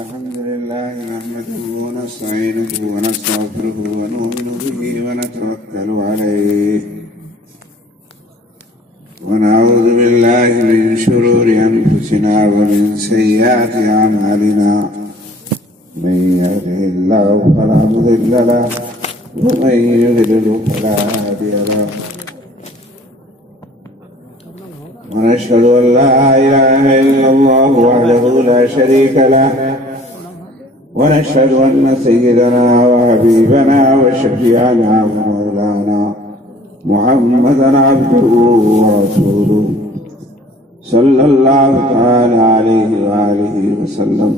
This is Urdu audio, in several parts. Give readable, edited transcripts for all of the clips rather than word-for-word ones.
الحمد لله نحمده ونستعينه ونستغفره ونؤمن به ونتوكل عليه ونعوذ بالله من شرور أنفسنا ومن سيئات أعمالنا من يهده الله فلا مضل له ومن يضلل فلا هادي له ونشهد أن لا إله إلا الله وحده لا شريك له ونشهد أن سيدنا وحبيبنا وشفيعنا ومولانا محمدا عبده ورسوله صلى الله تعالى عليه وآله وسلم.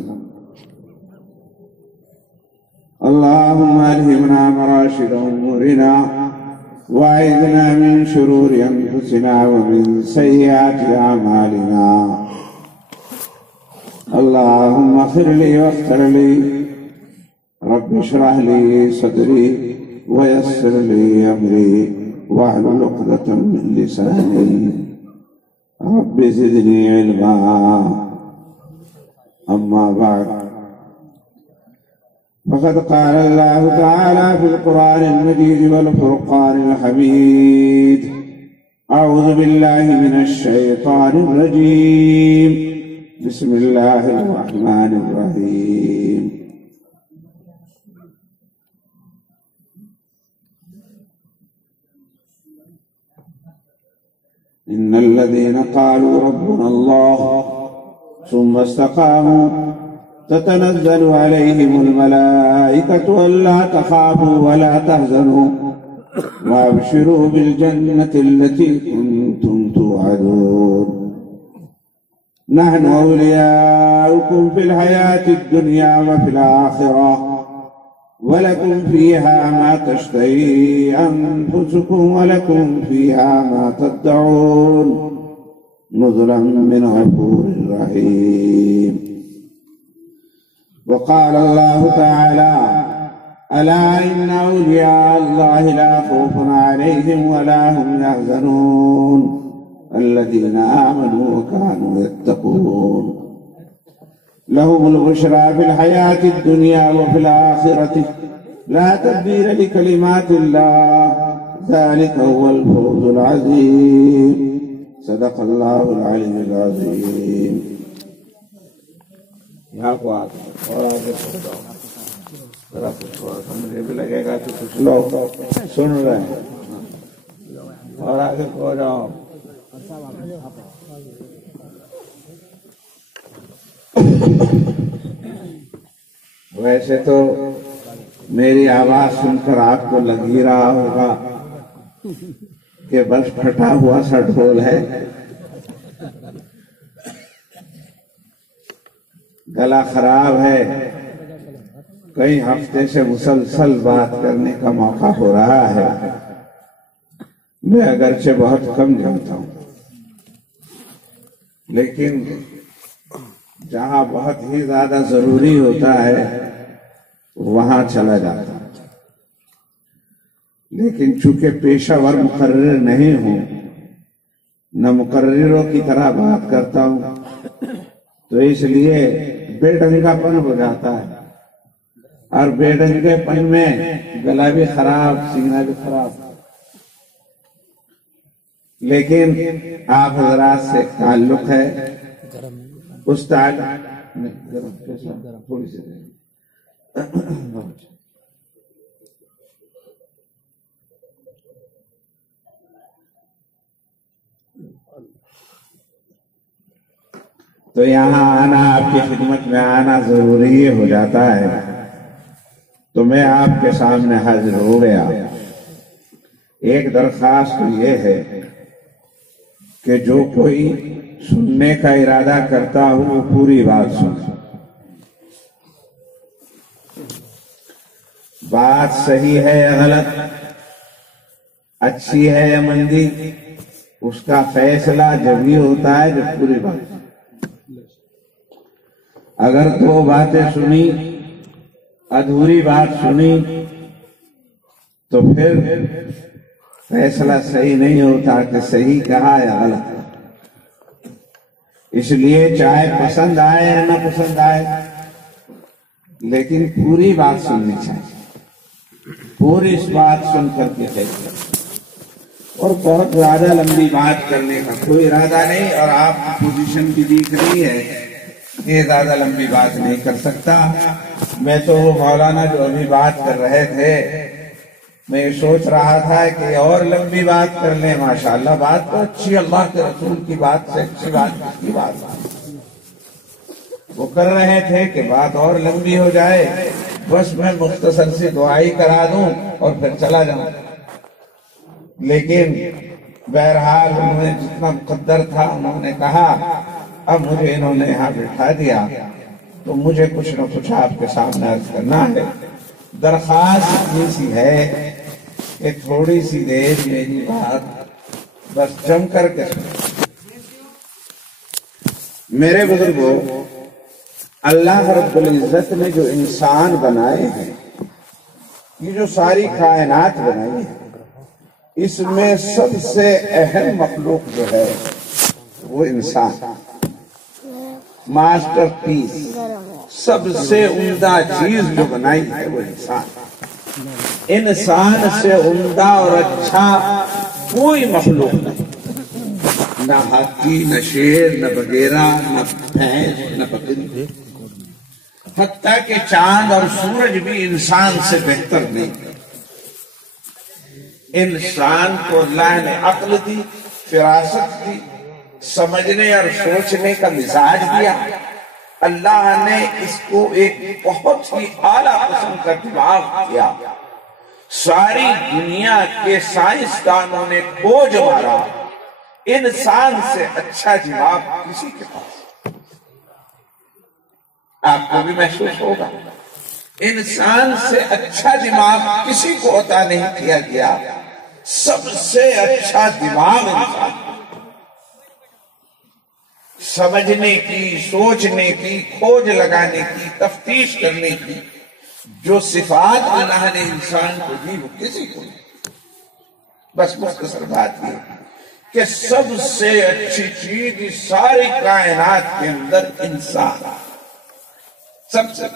اللهم ألهمنا مراشد أمورنا وأعذنا من شرور أنفسنا ومن سيئات أعمالنا. اللهم اغفر لي واغفر لي رب اشرح لي صدري ويسر لي أمري واحلل عقدة من لساني رب زدني علما. أما بعد، فقد قال الله تعالى في القرآن المجيد والفرقان الحميد: أعوذ بالله من الشيطان الرجيم، بسم الله الرحمن الرحيم. إن الذين قالوا ربنا الله ثم استقاموا تتنزل عليهم الملائكة ألا تخافوا ولا تحزنوا وأبشروا بالجنة التي كنتم توعدون. نحن أولياؤكم في الحياة الدنيا وفي الآخرة ولكم فيها ما تشتهي أنفسكم ولكم فيها ما تدعون نزلا من غفور رحيم. وقال الله تعالى: ألا إن أولياء الله لا خوف عليهم ولا هم يحزنون الذين آمنوا وكانوا يتقون. لهم البشرى في الحياة الدنيا وفي الآخرة لا تبديل لكلمات الله ذلك هو الفوز العظيم. صدق الله العلي العظيم. یہاں کو آتا اور آگے پہنچاؤ ذرا کچھ سمجھے بھی لگے گا تو کچھ لوگ سن رہے ہیں اور آگے کو جاؤ. ویسے تو میری آواز سن کر آپ کو لگ ہی رہا ہوگا کہ بس پھٹا ہوا سا ڈھول ہے، گلا خراب ہے، کئی ہفتے سے مسلسل بات کرنے کا موقع ہو رہا ہے. میں اگرچہ بہت کم جانتا ہوں لیکن جہاں بہت ہی زیادہ ضروری ہوتا ہے وہاں چلا جاتا ہوں. لیکن چونکہ پیشہ ور مقرر نہیں ہوں، نہ مقرروں کی طرح بات کرتا ہوں، تو اس لیے بے ڈنگا پن ہو جاتا ہے، اور بے ڈنگے پن میں گلا بھی خراب، سینہ بھی خراب. لیکن آپ حضرات سے تعلق ہے، اس تعلق تھوڑی سی تو یہاں آنا، آپ کی خدمت میں آنا ضروری ہو جاتا ہے. تو میں آپ کے سامنے حاضر ہو گیا. ایک درخواست یہ ہے کہ جو کوئی سننے کا ارادہ کرتا ہو وہ پوری بات سن. بات صحیح ہے یا غلط، اچھی ہے یا مندی، اس کا فیصلہ جب ہی ہوتا ہے جب پوری بات. اگر دو باتیں سنی، ادھوری بات سنی، تو پھر فیصلہ صحیح نہیں ہوتا کہ صحیح کہا یا غلط. اس لیے چاہے پسند آئے یا نہ پسند آئے لیکن پوری بات سننی چاہیے، پوری اس بات سن کر کے فیصلہ، اور بہت زیادہ لمبی بات کرنے کا کوئی ارادہ نہیں، اور آپ کی پوزیشن بھی دیکھ رہی ہے یہ زیادہ لمبی بات نہیں کر سکتا۔ میں تو مولانا جو ابھی بات کر رہے تھے میں یہ سوچ رہا تھا کہ اور لمبی بات کر لیں، ماشاءاللہ بات تو اچھی، اللہ کے رسول کی بات سے اچھی بات کی بات وہ کر رہے تھے کہ بات اور لمبی ہو جائے، بس میں مختصر سی دعائی کرا دوں اور پھر چلا جاؤں، لیکن بہرحال انہوں نے جتنا مقدر تھا انہوں نے کہا، اب مجھے انہوں نے یہاں بٹھا دیا تو مجھے کچھ نہ کچھ آپ کے سامنے عرض کرنا ہے۔ درخواست اتنی سی ہے کہ تھوڑی سی دیر میری بات بس جم کر کے میرے بزرگوں، اللہ رب العزت نے جو انسان بنائے ہیں، یہ جو ساری کائنات بنائی ہے، اس میں سب سے اہم مخلوق جو ہے وہ انسان، ماسٹر پیس، سب سے عمدہ چیز جو بنائی ہے وہ انسان۔ انسان سے عمدہ اور اچھا کوئی مخلوق نہیں، نہ ہاتھی، نہ شیر، نہ بگیرا، نہ بھینس، نہ بکری، حتیٰ کہ چاند اور سورج بھی انسان سے بہتر نہیں۔ انسان کو اللہ نے عقل دی، فراست دی، سمجھنے اور سوچنے کا مزاج دیا، اللہ نے اس کو ایک بہت ہی اعلیٰ قسم کا دماغ دیا۔ ساری دنیا کے سائنسدانوں نے کھوج مارا، انسان سے اچھا دماغ کسی کے پاس، آپ کو بھی محسوس ہوگا، انسان سے اچھا دماغ کسی کو عطا نہیں کیا گیا، سب سے اچھا دماغ انسان، سمجھنے کی، سوچنے کی، کھوج لگانے کی، تفتیش کرنے کی جو صفات اللہ نے انسان کو دی وہ کسی کو نہیں۔ بس مختصر بات یہ کہ سب سے اچھی چیز اس ساری کائنات کے اندر انسان، سب سے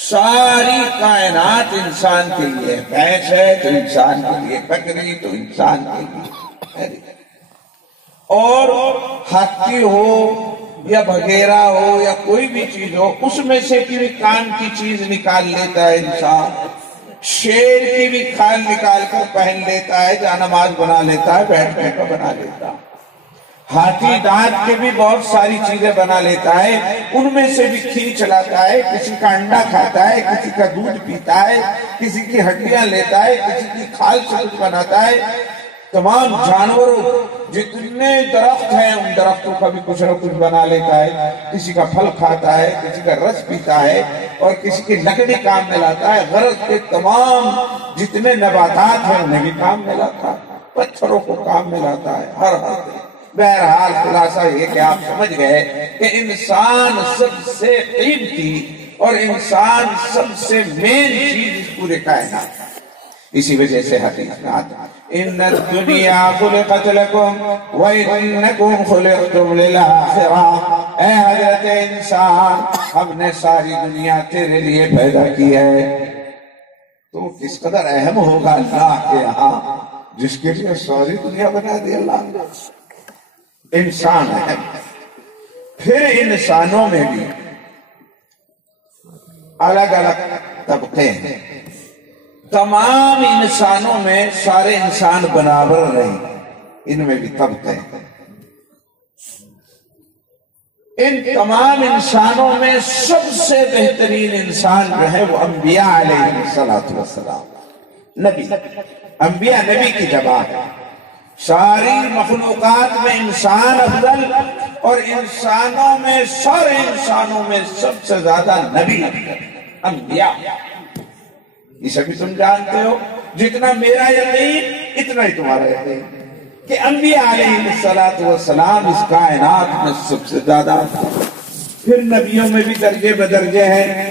ساری کائنات انسان کے لیے، بھینس ہے تو انسان کے لیے، بکری تو انسان کے لیے، اور ہاتھی ہو یا بگیرا ہو یا کوئی بھی چیز ہو، اس میں سے بھی کان کی چیز نکال لیتا ہے انسان، شیر کی بھی کھال نکال کر پہن لیتا ہے، جانماز بنا لیتا ہے، بیٹھنے کا بنا لیتا ہے، ہاتھی دانت کے بھی بہت ساری چیزیں بنا لیتا ہے، ان میں سے بھی کھینچ لاتا ہے، کسی کا انڈا کھاتا ہے، کسی کا دودھ پیتا ہے، کسی کی ہڈیاں لیتا ہے، کسی کی کھال سے کچھ بناتا ہے۔ تمام جانوروں جتنے درخت ہیں ان درختوں کا بھی کچھ نہ کچھ بنا لیتا ہے، کسی کا پھل کھاتا ہے، کسی کا رس پیتا ہے، اور کسی کی لکڑی کام میں لاتا ہے، غرض کے تمام جتنے نباتات ہیں انہیں بھی کام میں لاتا ہے، پتھروں کو کام میں لاتا ہے، ہر بہرحال خلاصہ یہ کہ آپ سمجھ گئے کہ انسان سب سے قیمتی اور انسان سب سے مین چیز اس پورے کائنات ہے۔ اسی وجہ سے حدیث میں آتا ہے ان الدنیا خلقت لکم وانکم خلقتم للآخرہ، اے حضرت انسان ہم نے ساری دنیا تیرے لیے پیدا کی ہے۔ تو کس قدر اہم ہوگا اللہ کے یہاں جس کے لیے ساری دنیا بنا دی اللہ نے۔ انسان اہم، پھر انسانوں میں بھی الگ الگ طبقے ہیں، تمام انسانوں میں سارے انسان برابر نہیں، ان میں بھی طبقے ہیں۔ ان تمام انسانوں میں سب سے بہترین انسان جو ہے وہ انبیاء علیہ السلام، نبی، انبیاء نبی کی جمع ہے۔ ساری مخلوقات میں انسان افضل، اور انسانوں میں سارے انسانوں میں سب سے زیادہ نبی انبیاء۔ اسے بھی تم جانتے ہو، جتنا میرا یقین اتنا ہی تمہارا یقین کہ انبیاء علیہ السلام اس کائنات میں سب سے زیادہ۔ پھر نبیوں میں بھی درجے بدرجے ہیں،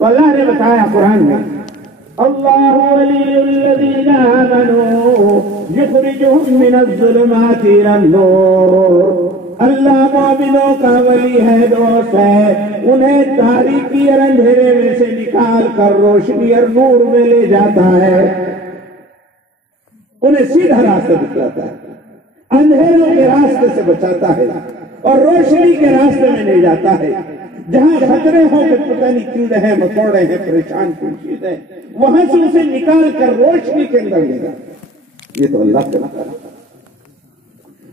تو اللہ نے بتایا قرآن میں اللہ ولی الذین آمنوا یخرجہم من الظلمات الی النور، اللہ مومنوں کا ولی ہے، دوست ہے، انہیں تاریکی اور اندھیرے میں سے نکال کر روشنی اور نور میں لے جاتا ہے، انہیں سیدھا راستہ دکھلاتا ہے، اندھیروں کے راستے سے بچاتا ہے اور روشنی کے راستے میں لے جاتا ہے۔ جہاں خطرے ہوں کہ پتہ نہیں کیڑے ہیں، مکوڑے ہیں، پریشان کشید ہیں، وہاں سے اسے نکال کر روشنی کے اندر لے گا۔ یہ تو اللہ کا نام ہے۔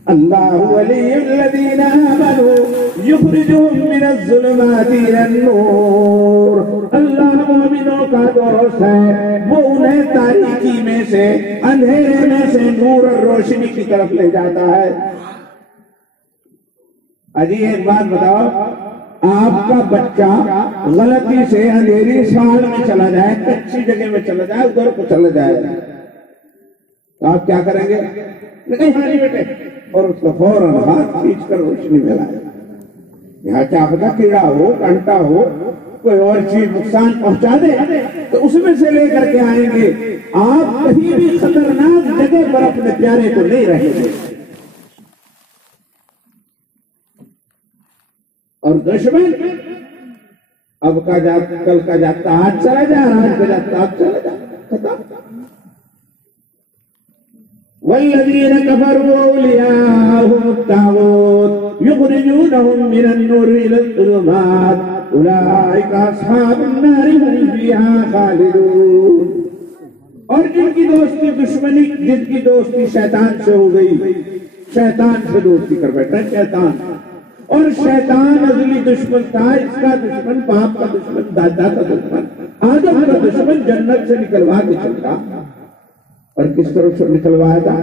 اللہ ولی الذین آمنوا یخرجہم من الظلمات الی النور، اللہ مومنوں کا دوست ہے، وہ انہیں تاریکی میں سے، اندھیرے میں سے نور اور روشنی کی طرف لے جاتا ہے۔ اجی ایک بات بتاؤ، آپ کا بچہ غلطی سے اندھیری سال میں چلا جائے، کچی جگہ میں چلا جائے، ادھر کو چلا جائے، تو آپ کیا کریں گے؟ نہیں ہاں نہیں بیٹے، اور اس کو فوراً ہاتھ کھینچ کر روشنی میں لائے۔ یہاں کیا پتا کیڑا ہو، کانٹا ہو، کوئی اور چیز نقصان پہنچا دے تو اس میں سے لے کر کے آئیں گے۔ آپ کہیں بھی خطرناک جگہ پر اپنے پیارے کو نہیں رہیں گے۔ اور دشمن اب کا جاتا، کل کا جاتا آج چلا جائے، آج کا جاتا آج چلا جائے، ختم۔ والذین کفروا اولیاءهم الطاغوت یخرجونہم من النور الی الظلمات اولئک اصحاب النار هم فیہا خالدون۔ اور جن کی دوستی دشمنی، جن کی دوستی شیطان سے ہو گئی، شیطان سے دوستی کر بیٹھا شیطان، اور شیطان ازلی دشمن تھا، اس کا دشمن، باپ کا دشمن، دادا کا دشمن، آدم کا دشمن، جنت سے نکلوا کے چلتا۔ اور کس طرح سے نکلوایا تھا؟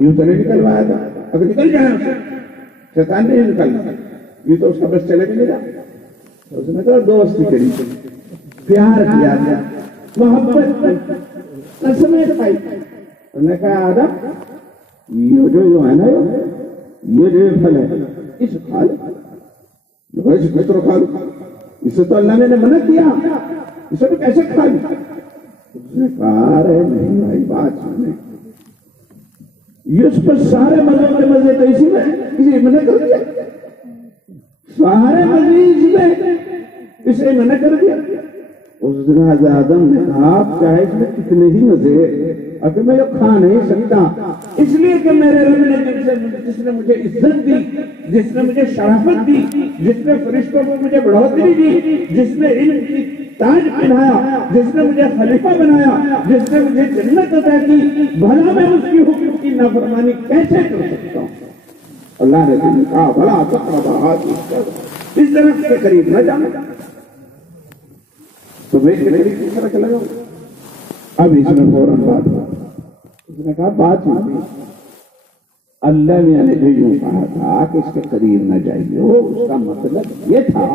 یوں تو نہیں نکلوایا تھا، اگر نکل جائے اسے، شیطان نہیں نکلنا، یہ تو اس کا بس چلے بھی نہیں جائے۔ اس نے کہا دوستی کری، پیار کیا، محبت قسمیں کھائی۔ اس نے کہا آدم یہ جو ہے نا، یہ جو پھل ہے اس کھا لو، اس کو تو کھا لو، اسے تو اللہ نے منع کیا، اسے تو کیسے کھا لو؟ اس نے کہا ارے نہیں بھائی بات سنیں، یہ اس پر سارے مزوں کے مزے تو اسی میں، اسے منع کر دیا، سارے مزے اسی میں، اسے منع کر دیا۔ اس دن آدم نے کہا آپ چاہے اس میں کتنے ہی مزے، اگر میں یہ کھا نہیں سکتا، اس لیے کہ میرے رب نے جس نے مجھے عزت دی، جس نے مجھے شرافت دی، جس نے فرشتوں کو مجھے بڑھوتری دی، جس نے علم کی تاج پہنایا، جس نے مجھے خلیفہ بنایا، جس نے مجھے جنت عطا کی، بھلا میں اس کی حکم کی نافرمانی کیسے کر سکتا ہوں؟ اللہ نے کہا بھلا تقربا اس درخت کے قریب نہ جانا، تو میں اس کے قریب کس طرح چلا جاؤں؟ اب اس میں فوراً بات ہوا، اس نے کہا بات ہوئی، اللہ نے جو یوں کہا تھا کہ اس کے قریب نہ جائیے، اس کا مطلب یہ تھا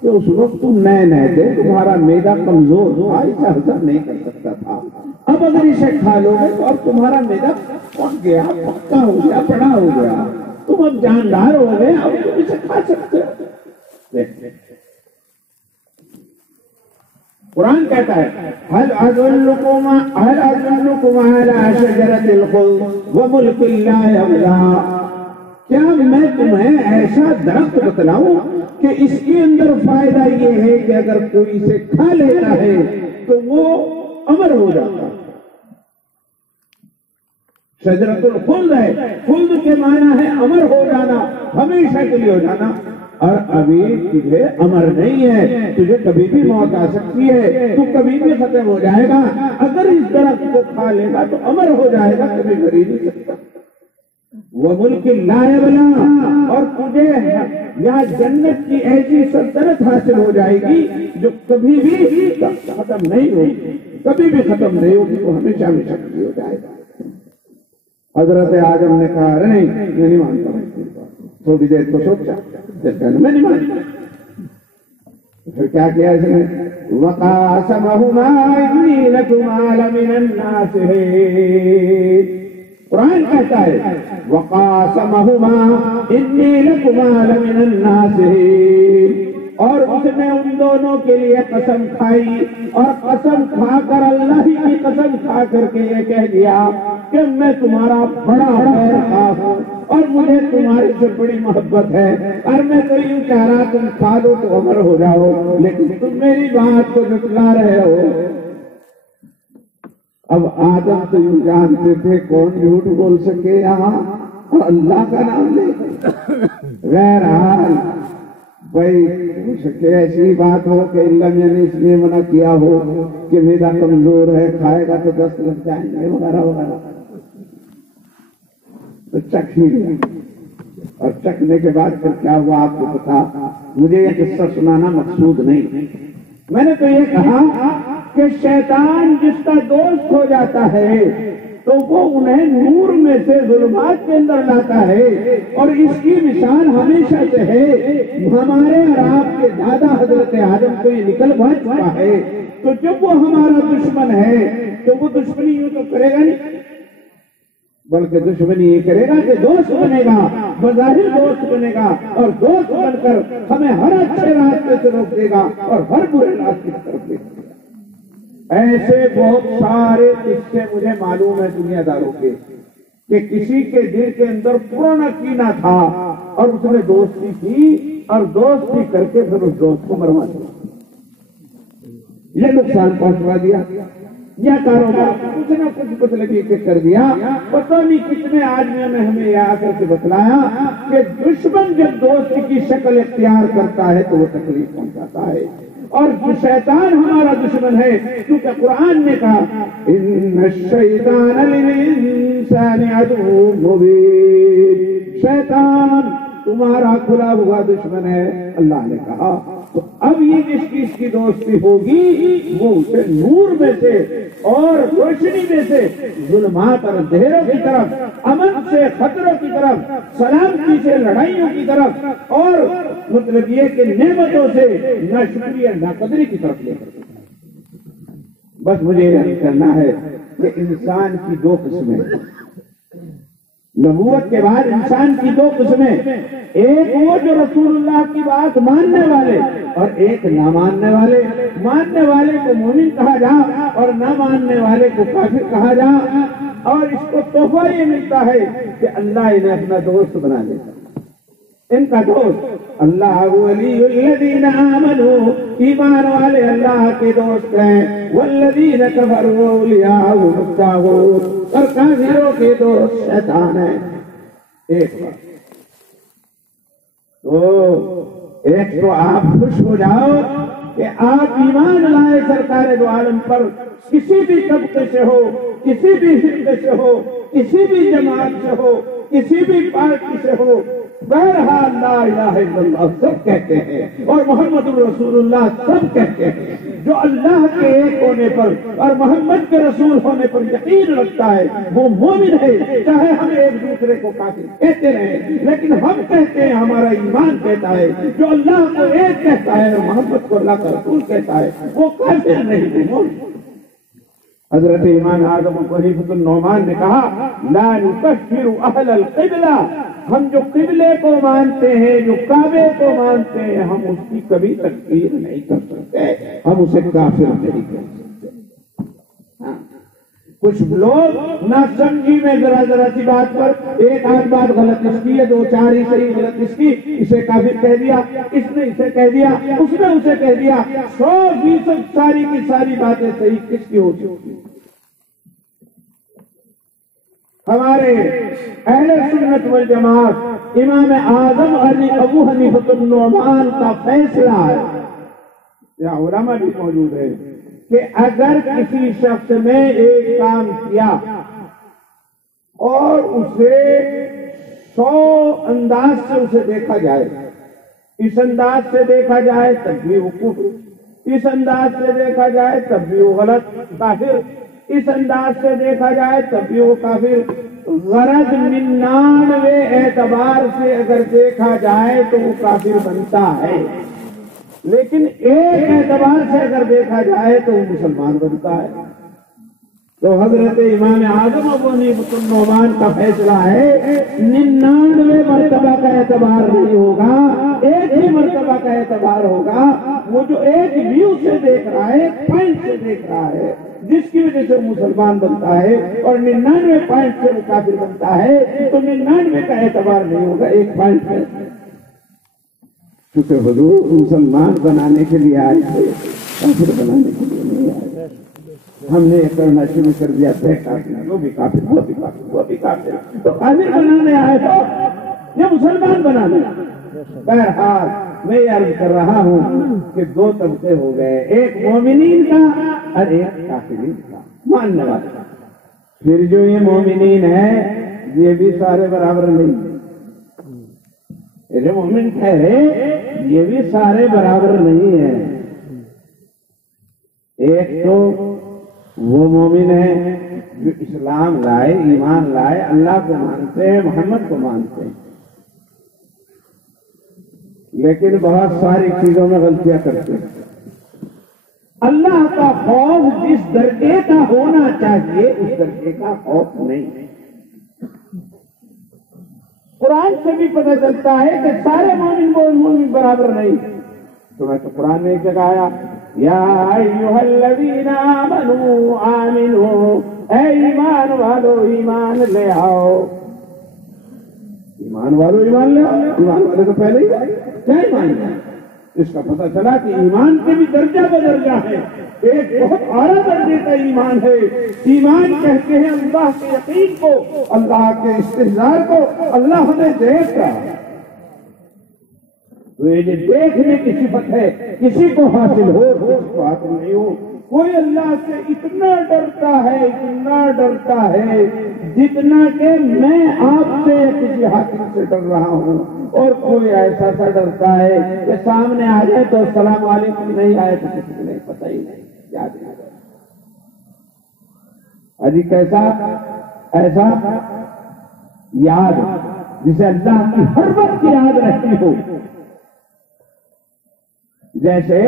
کہ اس وقت تم نئے تھے، تمہارا معدہ کمزور تھا، اسے ہضم نہیں کر سکتا تھا، اب اگر اسے کھا لو گے تو اب تمہارا معدہ پک گیا، پکا ہو گیا، بڑا ہو گیا، تم اب جاندار ہو گئے، اب تم اسے کھا سکتے ہو۔ قرآن کہتا ہے هل أدلكم على شجرة الخلد وملك لا يبلى، کیا میں تمہیں ایسا درخت بتلاؤں کہ اس کے اندر فائدہ یہ ہے کہ اگر کوئی اسے کھا لیتا ہے تو وہ امر ہو جاتا ہے۔ شجرۃ الخلد ہے، خلد کے معنی ہے امر ہو جانا، ہمیشہ کے لیے ہو جانا، اور ابھی تجھے امر نہیں ہے، تجھے کبھی بھی موت آ سکتی ہے، تو کبھی بھی ختم ہو جائے گا، اگر اس درخت کو کھا لے گا تو امر ہو جائے گا، کبھی مر ہی نہیں سکتا۔ وہ ملک لا یبلی، اور تجھے یہاں جنت کی ایسی سلطنت حاصل ہو جائے گی جو کبھی بھی ختم نہیں ہوگی، کبھی بھی ختم نہیں ہوگی، تو ہمیشہ ہمیشہ کبھی ہو جائے گا۔ حضرت آدم نے کہا ارے نہیں میں نہیں مانتا ہوں، تھوڑی دیر کو سوچا، میں نہیں مانتا، پھر کیا کیا اس نے وَقَاسَمَهُمَا إِنِّي لَكُمَا لَمِنَ النَّاصِحِينَ، قرآن کہتا ہے وَقَاسَمَهُمَا إِنِّي لَكُمَا لَمِنَ النَّاصِحِينَ، اور اس نے ان دونوں کے لیے قسم کھائی اور قسم کھا کر اللہ ہی کی قسم کھا کر کے یہ کہہ دیا کہ میں تمہارا بڑا خواہ ہوں اور مجھے تمہاری سے بڑی محبت ہے، اور میں تو یوں کہہ رہا تم کھا لو تو عمر ہو جاؤ، لیکن تم میری بات کو جھٹلا رہے ہو۔ اب آدم تو یوں جانتے تھے کون جھوٹ بول سکے یہاں، اور اللہ کا نام لے غیر حال بھائی ہو سکے ایسی بات ہو کہ اللہ نے اس لیے منع کیا ہو کہ میرا کمزور ہے، کھائے گا تو دست لگ جائیں گے وغیرہ وغیرہ، تو چکھ ہی لیا، اور چکھنے کے بعد پھر کیا ہوا آپ کو پتا۔ مجھے یہ قصہ سنانا مقصود نہیں، میں نے تو یہ کہا کہ شیطان جس کا دوست ہو جاتا ہے تو وہ انہیں نور میں سے ظلمات کے اندر لاتا ہے، اور اس کی مثال ہمیشہ سے ہے۔ ہمارے اور آپ کے دادا حضرت آدم کو یہ نکل بھر چکا ہے، تو جب وہ ہمارا دشمن ہے تو وہ دشمنی یوں تو کرے گا نہیں، بلکہ دشمنی یہ کرے گا کہ دوست بنے گا، بظاہر دوست بنے گا، اور دوست بن کر ہمیں ہر اچھے راستے سے روک دے گا اور ہر برے راستے کی طرف لے جائے گا۔ ایسے بہت سارے قصے مجھے معلوم ہے دنیا داروں کے، کہ کسی کے دل کے اندر پرانا کینہ تھا اور اس نے دوستی کی، اور دوستی کر کے پھر اس دوست کو مروا دیا، یہ نقصان پہنچوا دیا، یا کاروبار کچھ نہ کچھ لگی کے کر دیا۔ پتہ نہیں کتنے آدمیوں نے ہمیں یہ آ کر کے بتلایا کہ دشمن جب دوست کی شکل اختیار کرتا ہے تو وہ تکلیف پہنچاتا ہے، اور جو شیطان ہمارا دشمن ہے، کیونکہ قرآن نے کہا ان الشیطان للانسان عدو مبین، شیطان تمہارا کھلا ہوا دشمن ہے، اللہ نے کہا۔ تو اب یہ جس کی اس کی دوستی ہوگی وہ اسے نور میں سے اور روشنی میں سے ظلمات اور اندھیروں کی طرف، امن سے خطروں کی طرف، سلامتی سے لڑائیوں کی طرف، اور مطلب یہ کہ نعمتوں سے نہ شکریہ نہ قدری کی طرف لے کر۔ بس مجھے یہ کرنا ہے کہ انسان کی دو قسمیں، نبوت کے بعد انسان کی دو قسمیں، ایک وہ جو رسول اللہ کی بات ماننے والے اور ایک نہ ماننے والے۔ ماننے والے کو مومن کہا جا اور نہ ماننے والے کو کافر کہا جا، اور اس کو تحفہ یہ ملتا ہے کہ اللہ انہیں اپنا دوست بنا دیتا، ان کا دوست۔ اللہ ولی الذین آمنوا، ایمان والے اللہ کے دوست ہیں، والذین کفروا اولیاءهم الطاغوت، اور کافروں کے دوست شیطان ہیں۔ ایک بات تو ایک تو آپ خوش ہو جاؤ کہ آپ ایمان لائے سرکار دو عالم پر، کسی بھی طبقے سے ہو، کسی بھی فرقے سے ہو، کسی بھی جماعت سے ہو، کسی بھی پارٹی سے ہو، بہرحال لا الہ الا اللہ سب کہتے ہیں اور محمد رسول اللہ سب کہتے ہیں۔ جو اللہ کے ایک ہونے پر اور محمد کے رسول ہونے پر یقین رکھتا ہے وہ مومن ہے، چاہے ہم ایک دوسرے کو کافر کہتے رہیں، لیکن ہم کہتے ہیں ہمارا ایمان کہتا ہے جو اللہ کو ایک کہتا ہے اور محمد کو اللہ کا رسول کہتا ہے وہ کافر نہیں، وہ مومن۔ حضرت امام اعظم خلیفۃ النعمان نے کہا لا نکفر اہل القبلہ، ہم جو قبلے کو مانتے ہیں، جو کعبے کو مانتے ہیں، ہم اس کی کبھی تکفیر نہیں کر سکتے، ہم اسے کافر نہیں کر سکتے۔ کچھ لوگ نہ سمجھی میں ذرا سی بات پر ایک آدھ بات غلط اس کی ہے، دو چار ہی صحیح غلط اس کی، اسے کافر کہہ دیا، اس نے اسے کہہ دیا، اس نے اسے کہہ دیا، 100% ساری کی ساری باتیں صحیح کس کی ہو چکی؟ ہمارے اہل سنت والجماعت امام اعظم ابو حنیفہ النعمان کا فیصلہ ہے، یا علماء بھی موجود ہے، کہ اگر کسی شخص نے ایک کام کیا اور اسے 100 انداز سے اسے دیکھا جائے، اس انداز سے دیکھا جائے تب بھی وہ کفر، اس انداز سے دیکھا جائے تب بھی وہ غلط کافر، اس انداز سے دیکھا جائے تب بھی وہ کافر، غرض 99 اعتبار سے اگر دیکھا جائے تو وہ کافر بنتا ہے، لیکن ایک اعتبار سے اگر دیکھا جائے تو وہ مسلمان بنتا ہے۔ تو حضرت امام اعظم ابو حنیفہ النعمان کا فیصلہ ہے 99 مرتبہ کا اعتبار نہیں ہوگا، ایک ہی مرتبہ کا اعتبار ہوگا۔ وہ جو ایک ویو سے دیکھ رہا ہے، ایک پوائنٹ سے دیکھ رہا ہے، جس کی وجہ سے وہ مسلمان بنتا ہے، اور 99 پوائنٹ سے وہ کافر بنتا ہے، تو 99 کا اعتبار نہیں ہوگا، ایک پوائنٹ سے۔ کیونکہ حضور مسلمان بنانے کے لیے آئے تھے، کافر بنانے کے لیے نہیں آئے۔ ہم نے یہ کرنا شروع کر دیا تھے کافر، وہ بھی کافر، وہ بھی کافر، وہ بھی کافر، تو کافر بنانے آئے تو یہ مسلمان بنانے۔ بہرحال میں یہ عرض کر رہا ہوں کہ 2 طبقے ہو گئے، ایک مومنین کا اور ایک کافرین کا، ماننے والا۔ پھر جو یہ مومنین ہے یہ بھی سارے برابر نہیں، یہ جو مومن ٹھہرے یہ بھی سارے برابر نہیں ہیں۔ ایک تو وہ مومن ہے جو اسلام لائے، ایمان لائے، اللہ کو مانتے ہیں، محمد کو مانتے ہیں، لیکن بہت ساری چیزوں میں غلطیاں کرتے ہیں۔ اللہ کا خوف جس درجے کا ہونا چاہیے اس درجے کا خوف نہیں۔ قرآن سے بھی پتہ چلتا ہے کہ سارے مومن برابر نہیں۔ تو قرآن میں ایک جگہ آیا، یا ایھا الذین آمنوا آمنوا، اے ایمان والو ایمان لے آؤ۔ ایمان والو ایمان لے آؤ، ایمان والے تو پہلے ہی کیا ایمان ہے؟ اس کا پتہ چلا کہ ایمان کے بھی درجہ بدرجہ ہے۔ ایک بہت اعلیٰ درجے کا ایمان ہے، ایمان کہتے ہیں اللہ کے یقین کو، اللہ کے استحضار کو، اللہ ہمیں دیکھ رہا ہے۔ تو یہ دیکھنے کی صفت ہے، کسی کو حاصل ہو کسی کو حاصل نہیں ہو۔ کوئی اللہ سے اتنا ڈرتا ہے، اتنا ڈرتا ہے جتنا کہ میں آپ سے یا کسی حاکم سے ڈر رہا ہوں، اور کوئی ایسا سا ڈرتا ہے کہ سامنے آ جائے تو السلام علیکم، نہیں آئے تو کسی کو نہیں، پتہ ہی نہیں، یاد نہیں آتا۔ اجی کیسا ایسا یاد جسے اللہ کی ہر وقت یاد رہتی ہو، جیسے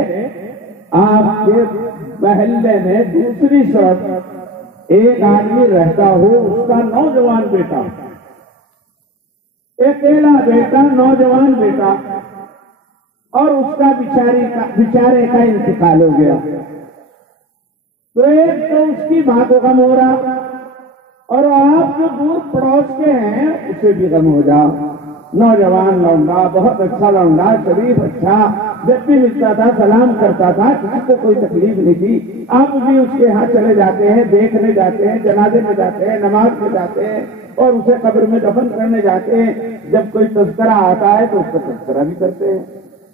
آپ کے محلے میں دوسری طرف ایک آدمی رہتا ہو، اس کا نوجوان بیٹا، اکیلا بیٹا، نوجوان بیٹا، اور اس کا بیچارے کا انتقال ہو گیا، تو ایک تو اس کی ماں کو غم ہو رہا، اور آپ جو دور پڑوس کے ہیں اسے بھی غم ہو جا۔ نوجوان لونڈا، بہت اچھا لونڈا، شریف، اچھا، جب بھی ملتا تھا سلام کرتا تھا، کسی کو کوئی تکلیف نہیں تھی۔ آپ بھی اس کے ہاں چلے جاتے ہیں، دیکھنے جاتے ہیں، جنازے میں جاتے ہیں، نماز میں جاتے ہیں، اور اسے قبر میں دفن کرنے جاتے ہیں۔ جب کوئی تذکرہ آتا ہے تو اس کا تذکرہ بھی کرتے ہیں،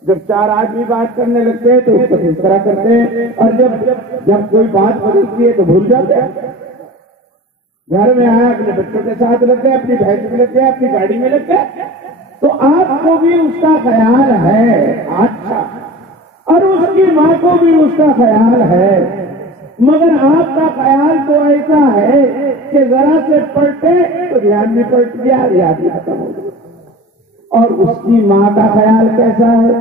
جب 4 آدمی بات کرنے لگتے ہیں تو اس کا تذکرہ کرتے ہیں، اور جب کوئی بات بدلتی ہے تو بھول جاتے ہیں۔ گھر میں آیا اپنے بچوں کے ساتھ لگ گئے، اپنی بھینس میں لگ گئے، اپنی گاڑی میں لگ گئے، تو آپ کو بھی اس کا خیال ہے، اچھا، اور اس کی ماں کو بھی اس کا خیال ہے، مگر آپ کا خیال تو ایسا ہے کہ ذرا سے پلٹے تو دھیان بھی پلٹ گیا، یاد بھی ختم ہو گیا۔ اور اس کی ماں کا خیال کیسا ہے؟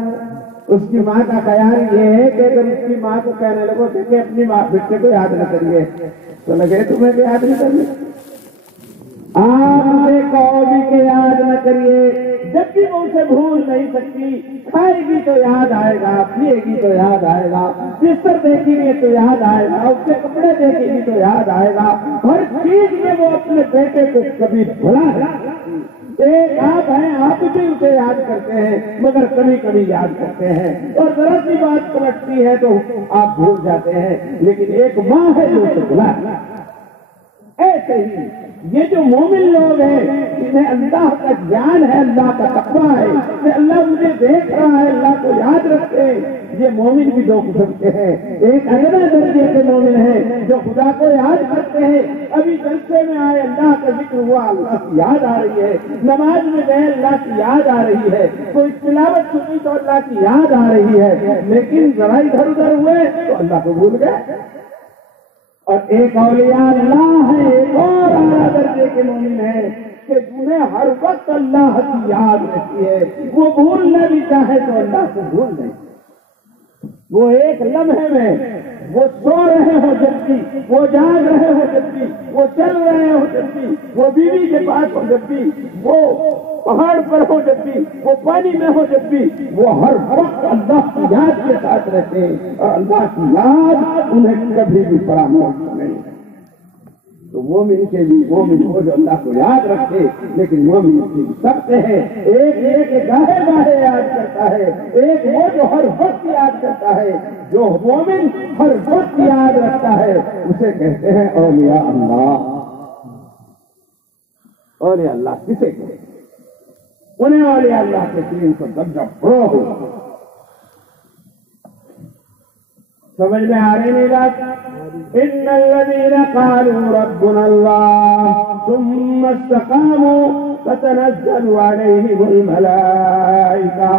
اس کی ماں کا خیال یہ ہے کہ اگر اس کی ماں کو کہنے لگو کہ اپنی ماں بیٹے کو یاد نہ کریے تو لگے تمہیں بھی یاد نہیں کرنا۔ آپ سے کہو بھی کہ یاد نہ کریے، جب بھی وہ اسے بھول نہیں سکتی، کھائے گی تو یاد آئے گا، پیے گی تو یاد آئے گا، بستر دیکھیں گے تو یاد آئے گا، اس کے کپڑے دیکھیں گی تو یاد آئے گا، ہر چیز میں وہ اپنے بیٹے کو کبھی بھلا ہے۔ ایک آپ ہیں، آپ بھی اسے یاد کرتے ہیں مگر کبھی کبھی یاد کرتے ہیں، اور ذرا سی بات پلٹتی ہے تو آپ بھول جاتے ہیں، لیکن ایک ماں ہے جو اسے بھلا ہے۔ ایسے ہی یہ جو مومن لوگ ہیں جنہیں اللہ کا جان ہے، اللہ کا تقویٰ ہے کہ اللہ مجھے دیکھ رہا ہے، اللہ کو یاد رکھتے ہیں، یہ مومن بھی 2 قسم کے ہیں۔ ایک ادنا درجے کے مومن ہیں جو خدا کو یاد کرتے ہیں، ابھی جلسے میں آئے اللہ کا ذکر ہوا، اللہ کی یاد آ رہی ہے، نماز میں گئے اللہ کی یاد آ رہی ہے، کوئی تلاوت سنی تو اللہ کی یاد آ رہی ہے، لیکن ذرا ادھر ادھر ہوئے تو اللہ کو بھول گئے۔ اور ایک اولیاء اللہ ہے، ایک اور اعلیٰ درجے کے مومن ہیں کہ جنہیں ہر وقت اللہ کی یاد رہتی ہے، وہ بھولنا بھی چاہے تو اللہ کو بھول نہیں، وہ ایک لمحے میں وہ سو رہے ہو جب بھی، وہ جاگ رہے ہو جب بھی، وہ چل رہے ہو جب بھی، وہ بیوی کے پاس ہو جب بھی، وہ پہاڑ پر ہو جب بھی، وہ پانی میں ہو جب بھی، وہ ہر وقت اللہ کی یاد کے ساتھ رہتے ہیں اور اللہ کی یاد انہیں کبھی بھی فراموش نہیں۔ تو مومن کے لیے مومن وہ جو اللہ کو یاد رکھے، لیکن مومن کی سب سے ہے ایک گاہے گاہے یاد کرتا ہے، ایک وہ جو ہر وقت یاد کرتا ہے۔ جو مومن ہر وقت یاد رکھتا ہے اسے کہتے ہیں اولیاء اللہ۔ اولیاء اللہ کسے کہتے ہیں؟ انہیں اولیاء اللہ کے دین کو درجہ پرو ہو۔ سمجھ میں آ رہی نہیں بات؟ ان الذين قالوا ربنا الله ثم استقاموا تتنزل عليهم الملائكة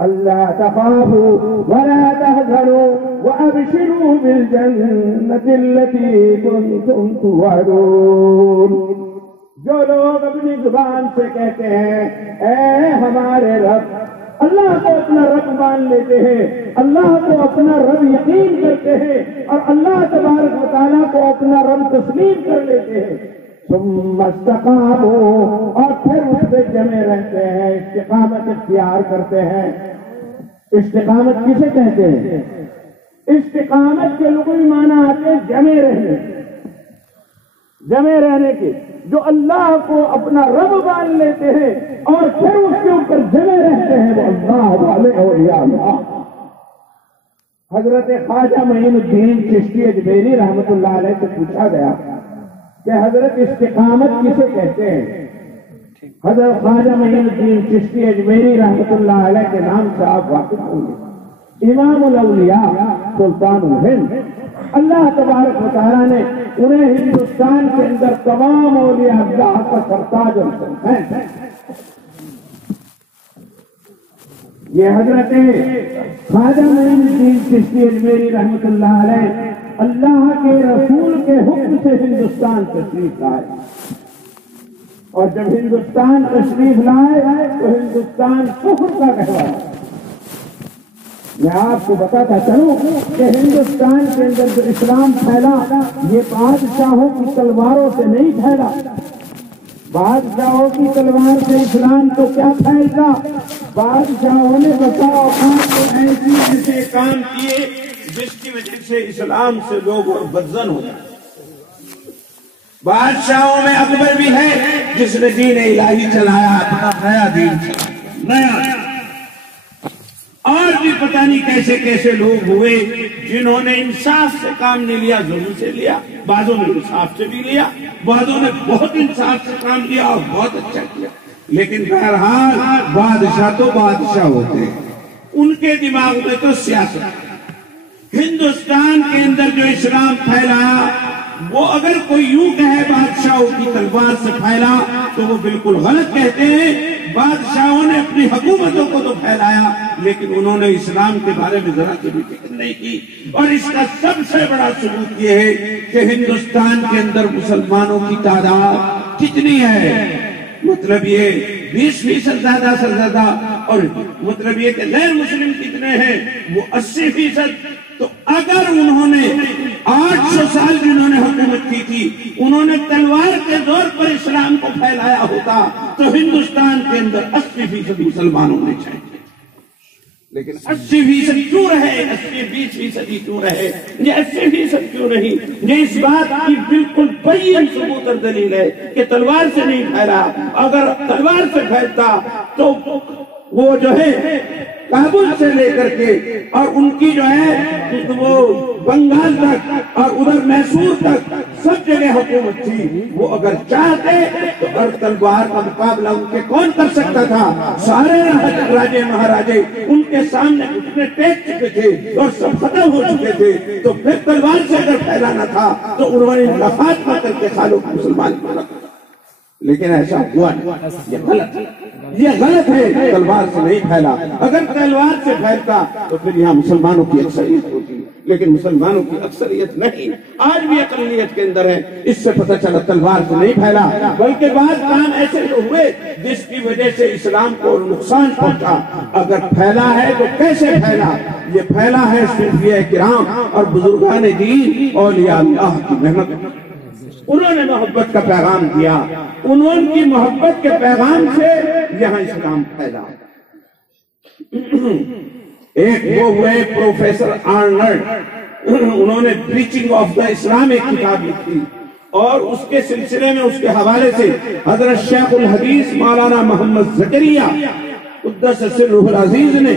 ألا تخافوا ولا تحزنوا وأبشروا بالجنة التي كنتم توعدون۔ جو لوگ اپنی زبان سے کہتے ہیں اے ہمارے رب، اللہ کو اپنا رب مان لیتے ہیں، اللہ کو اپنا رب یقین کرتے ہیں اور اللہ تبارک و تعالیٰ کو اپنا رب تسلیم کر لیتے ہیں، ثم استقاموا، اور پھر اس پہ جمے رہتے ہیں، استقامت اختیار کرتے ہیں۔ استقامت کسے کہتے ہیں؟ استقامت کے لغوی معنی آتے ہیں جمے رہنے، جمے رہنے کے۔ جو اللہ کو اپنا رب مان لیتے ہیں اور پھر اس کے اوپر جمے رہتے ہیں وہ اللہ والے اولیاء اللہ۔ حضرت خواجہ معین الدین چشتی اجمیری رحمت اللہ علیہ سے پوچھا گیا کہ حضرت استقامت کسے کہتے ہیں؟ حضرت خواجہ معین الدین چشتی اجمیری رحمت اللہ علیہ کے نام سے آپ واقف ہوں گے، امام الاولیاء سلطان الہند۔ اللہ تبارک و تعالیٰ نے انہیں ہندوستان کے اندر تمام اولیاء اللہ کا سرتاج اور ہے۔ یہ حضرت خواجہ معین الدین چشتی اجمیری رحمت اللہ علیہ اللہ کے رسول کے حکم سے ہندوستان تشریف لائے، اور جب ہندوستان تشریف لائے تو ہندوستان کفر کا کہلایا۔ میں آپ کو بتاتا چلوں کہ ہندوستان کے اندر جو اسلام پھیلا یہ بادشاہوں کی تلواروں سے نہیں پھیلا۔ بادشاہوں کی تلوار سے اسلام تو کیا پھیلتا؟ بادشاہوں نے بسا اوقات ایسی ایسے کام کیے جس کی وجہ سے اسلام سے لوگ اور بدزن ہو جائے۔ بادشاہوں میں اکبر بھی ہے جس نے دین الہی چلایا، اپنا نیا دین چلایا، نیا۔ اور بھی پتہ نہیں کیسے کیسے لوگ ہوئے جنہوں نے انصاف سے کام نہیں لیا، ظلم سے لیا۔ بعضوں نے انصاف سے بھی لیا، بعضوں نے بہت انصاف سے کام لیا اور بہت اچھا کیا، لیکن بہرحال بادشاہ تو بادشاہ ہوتے ہیں، ان کے دماغ میں تو سیاست۔ ہندوستان کے اندر جو اسلام پھیلا وہ اگر کوئی یوں کہے بادشاہوں کی تلوار سے پھیلا تو وہ بالکل غلط کہتے ہیں۔ بادشاہوں نے اپنی حکومتوں کو تو پھیلایا لیکن انہوں نے اسلام کے بارے میں ذرا سے بھی فکر نہیں کی، اور اس کا سب سے بڑا ثبوت یہ ہے کہ ہندوستان کے اندر مسلمانوں کی تعداد کتنی ہے، مطلب یہ 20% زیادہ سے زیادہ، اور مطلب یہ کہ غیر مسلم کتنے ہیں وہ 80%۔ تو اگر انہوں نے 800 سال جنہوں نے حکومت کی تھی انہوں نے تلوار کے زور پر اسلام کو پھیلایا ہوتا تو ہندوستان کے اندر 80% مسلمان ہونے چاہیے، لیکن 80% کیوں رہے، 20% کیوں رہے، یہ 80% کیوں نہیں؟ یہ اس بات کی بالکل بین ثبوت اور دلیل ہے کہ تلوار سے نہیں پھیلا۔ اگر تلوار سے پھیلتا تو وہ جو ہے کابل سے لے کر کے اور ان کی جو ہے وہ بنگال تک اور ادھر میسور تک سب جگہ حکومت تھی۔ وہ اگر چاہتے تو ہر تلوار کا مقابلہ ان کے کون کر سکتا تھا؟ سارے راجے مہاراجے ان کے سامنے اٹھنے ٹیک چکے تھے اور سب ختم ہو چکے تھے، تو پھر تلوار سے اگر پھیلانا تھا تو انہوں نے لفات پا کر کے خالوں کو مسلمان کو رکھا، لیکن ایسا ہوا نہیں۔ یہ غلط ہے، یہ غلط ہے، تلوار سے نہیں پھیلا۔ اگر تلوار سے پھیلتا تو پھر یہاں مسلمانوں کی اکثریت ہوتی، لیکن مسلمانوں کی اکثریت نہیں، آج بھی اقلیت کے اندر ہے۔ اس سے پتہ چلا تلوار سے نہیں پھیلا، بلکہ بعض کام ایسے ہوئے جس کی وجہ سے اسلام کو نقصان پہنچا۔ اگر پھیلا ہے تو کیسے پھیلا؟ یہ پھیلا ہے صوفیاء کرام اور بزرگان دین اولیاء اللہ کی محنت۔ انہوں نے محبت کا پیغام دیا، انہوں کی محبت کے پیغام سے یہاں اسلام پھیلا۔ ایک وہ ہوئے پروفیسر آرنلڈ، انہوں نے پریچنگ آف دا اسلام ایک کتاب لکھی، اور اس کے سلسلے میں اس کے حوالے سے حضرت شیخ الحدیث مولانا محمد زکریا قدس سرہ العزیز نے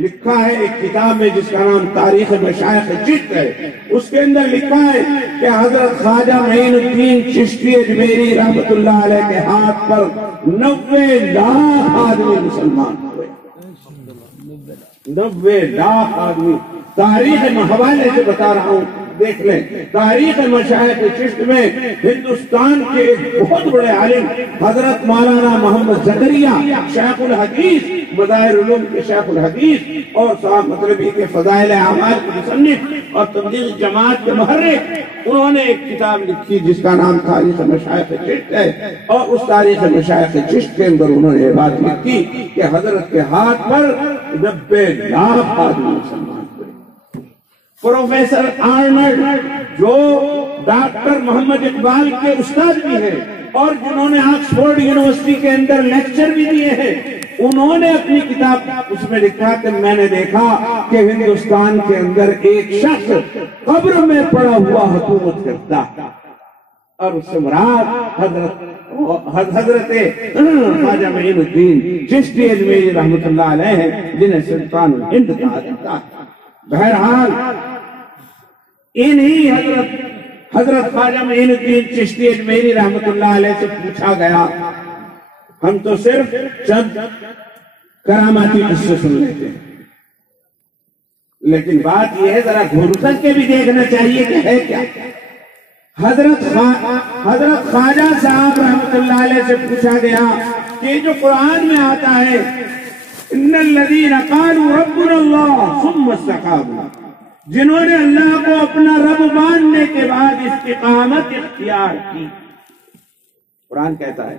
لکھا ہے ایک کتاب میں جس کا نام تاریخ مشائخ چشت ہے۔ اس کے اندر لکھا ہے کہ حضرت خواجہ معین الدین چشتی اجمیری رحمت اللہ علیہ کے ہاتھ پر 90 لاکھ آدمی مسلمان ہوئے۔ 90 لاکھ آدمی، تاریخ حوالے سے بتا رہا ہوں، دیکھ لیں۔ تاریخ مشائخ چشت میں ہندوستان کے ایک بہت بڑے عالم حضرت مولانا محمد زکریا شیخ الحدیث، مظاہر علوم کے شیخ الحدیث اور صاحب مطلبی کے فضائل اعمال کے مصنف اور تبلیغ جماعت کے محرک، انہوں نے ایک کتاب لکھی جس کا نام تاریخ مشائخ چشت ہے، اور اس تاریخ مشائخ چشت کے اندر انہوں نے یہ بات لکھی کہ حضرت کے ہاتھ پر 90 لاکھ آدمی مسلمان ہوئے۔ پروفیسر آرنلڈ جو ڈاکٹر محمد اقبال کے استاد بھی ہیں اور جنہوں نے آکسفورڈ یونیورسٹی کے اندر لیکچر بھی دیے ہیں، انہوں نے اپنی کتاب اس میں لکھا کہ میں نے دیکھا کہ ہندوستان کے اندر ایک شخص قبر میں پڑا ہوا حکومت کرتا، اور اس سے مراد حضرت خواجہ معین الدین چشتی اجمیری رحمت اللہ علیہ ہیں، جنہیں سلطان الہند کہا جاتا ہے۔ بہرحال انہی حضرت خواجہ معین الدین چشتی اجمیری رحمت اللہ علیہ سے پوچھا گیا، ہم تو صرف چند کراماتی قصے سن لیتے ہیں، لیکن بات یہ ہے ذرا گھور کر کے بھی دیکھنا چاہیے کہ ہے کیا۔ حضرت خواجہ صاحب رحمت اللہ علیہ سے پوچھا گیا کہ جو قرآن میں آتا ہے ان الذین قالوا ربنا اللہ ثم استقاموا، جنہوں نے اللہ کو اپنا رب ماننے کے بعد استقامت اختیار کی، قرآن کہتا ہے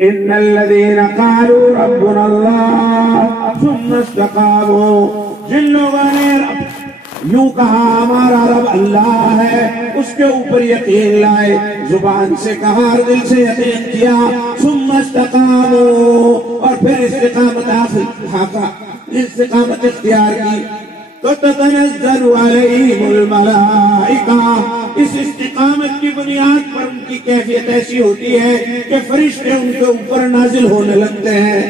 ان الذین قالوا ربنا اللہ ثم استقاموا، جن لوگوں نے یوں کہا ہمارا رب اللہ ہے، اس کے اوپر یقین لائے، زبان سے کہا اور دل سے یقین کیا، ثم استقاموا، اور پھر استقامت اختیار کی، تو تتنزل علیہم الملائکہ، اس استقامت کی بنیاد پر ان کی کیفیت ایسی ہوتی ہے کہ فرشتے ان کے اوپر نازل ہونے لگتے ہیں۔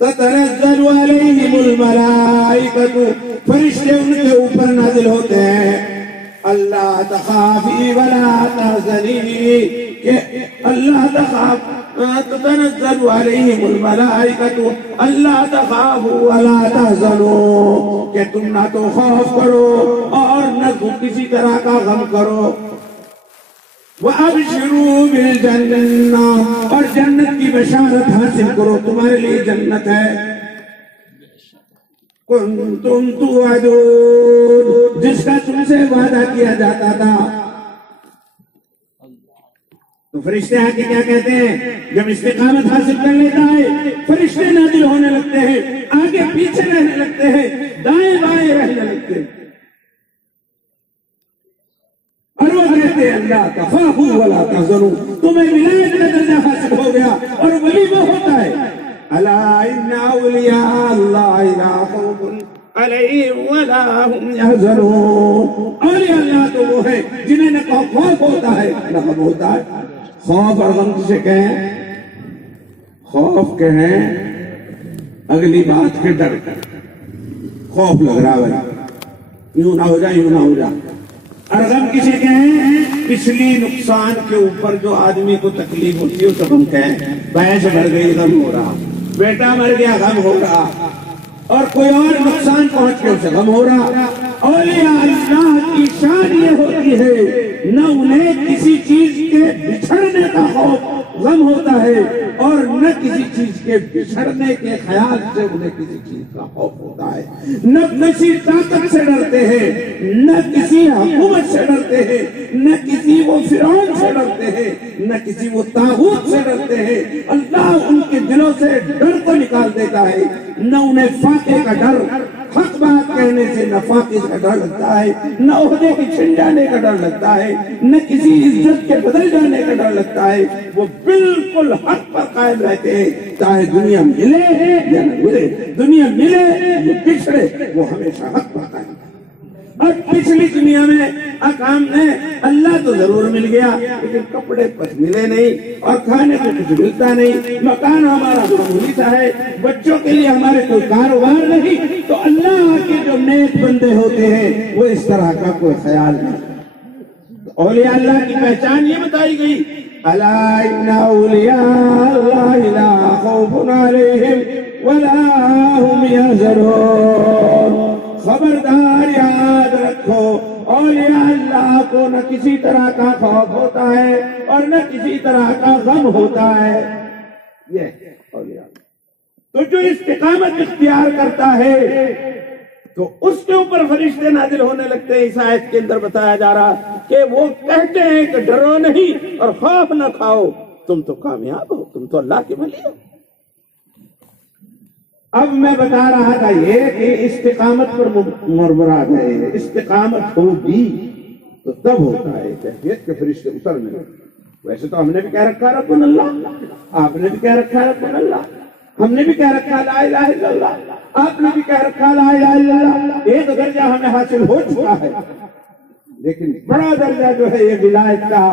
تتنزل علیہم الملائکہ، فرشتے ان کے اوپر نازل ہوتے ہیں، اللہ تخافی ولا تحزنی، کہ اللہ تخاف، تتنزل علیہم الملائکہ اللہ تخافوا ولا تحزنوا، کہ تم نہ تو خوف کرو اور نہ کسی طرح کا غم کرو، وَأَبْشِرُوا بِالْجَنَّةِ، اور جنت کی بشارت حاصل کرو، تمہارے لیے جنت ہے، كُنْتُمْ تُوعَدُونَ، جس کا تم سے وعدہ کیا جاتا تھا۔ تو فرشتے آ کے کیا کہتے ہیں؟ جب استقامت حاصل کر لیتا ہے فرشتے نازل ہونے لگتے ہیں، آگے پیچھے رہنے لگتے ہیں، دائیں بائیں رہنے لگتے ہیں، اور وہ کہتے ہیں اللہ تخافوا ولا تحزنوا، تمہیں ولایت کا درجہ حاصل ہو گیا، اور ولی وہ ہوتا ہے الا ان اولیاء اللہ لا خوف علیہم ولا هم يحزنون، اولیاء اللہ تو وہ ہے جنہیں نہ خوف ہوتا ہے نہ غم ہوتا ہے۔ خوف اور غم کسے کہیں؟ خوف کہیں اگلی بات کے ڈر، خوف لگ رہا ہے یوں نہ ہو جائے یوں نہ ہو جائے، اور غم کسے کہیں؟ پچھلی نقصان کے اوپر جو آدمی کو تکلیف ہوتی ہے تو غم کہیں، بھینس مر گئی غم ہو رہا، بیٹا مر گیا غم ہو رہا، اور کوئی اور نقصان پہنچ کے اسے غم ہو رہا۔ اولیاء اللہ کی شان یہ ہوتی ہے نہ انہیں کسی چیز کے بچھڑنے کا خوف غم ہوتا ہے، اور نہ کسی چیز کے بچھڑنے کے خیال سے انہیں کسی چیز کا خوف ہوتا ہے، نہ کسی طاقت سے ڈرتے ہیں، نہ کسی حکومت سے ڈرتے ہیں، نہ کسی وہ فرعون سے ڈرتے ہیں، نہ کسی وہ طاغوت سے ڈرتے ہیں۔ اللہ ان کے دلوں سے ڈر کو نکال دیتا ہے، نہ انہیں فاقے کا ڈر، حق بات کہنے سے نہ فاقے کا ڈر لگتا ہے، نہ عہدے کے چھن جانے کا ڈر لگتا ہے، نہ کسی عزت کے بدل جانے کا ڈر لگتا ہے۔ وہ بالکل حق پر قائم رہتے ہیں، چاہے دنیا ملے یا نہ ملے، دنیا ملے یا پچھڑے، وہ ہمیشہ حق پر قائم رہتے ہیں۔ اور پچھلی دنیا میں اقام نے اللہ تو ضرور مل گیا، لیکن کپڑے کچھ ملے نہیں اور کھانے کو کچھ ملتا نہیں، مکان ہمارا معمولی سا ہے، بچوں کے لیے ہمارے کوئی کاروبار نہیں۔ تو اللہ کے جو نیک بندے ہوتے ہیں وہ اس طرح کا کوئی خیال نہیں۔ اولیاء اللہ کی پہچان یہ بتائی گئی، الا ان اولیاء اللہ لا خوف علیہم ولا هم يحزنون۔ خبردار یاد رکھو، اولیاء اللہ کو نہ کسی طرح کا خوف ہوتا ہے اور نہ کسی طرح کا غم ہوتا ہے۔ یہ اولیاء تو جو استقامت اختیار کرتا ہے تو اس کے اوپر فرشتے نازل ہونے لگتے ہیں۔ اس آیت کے اندر بتایا جا رہا کہ وہ کہتے ہیں کہ ڈرو نہیں اور خوف نہ کھاؤ، تم تو کامیاب ہو، تم تو اللہ کے ولی ہو۔ اب میں بتا رہا تھا یہ کہ استقامت پر مراد ہے، استقامت ہوگی تو تب ہوتا ہے کیفیت کے فرشتے اترنے لگتے۔ ویسے تو ہم نے بھی کہہ رکھا ہے ربنا اللہ، آپ نے بھی کہہ رکھا ہے ربنا اللہ، ہم نے بھی کہہ رکھا ہے لا الہ الا اللہ، آپ نے بھی کہہ رکھا ہے لا الہ الا اللہ۔ ایک درجہ ہمیں حاصل ہو چکا ہے، لیکن بڑا درجہ جو ہے یہ ولایت کا،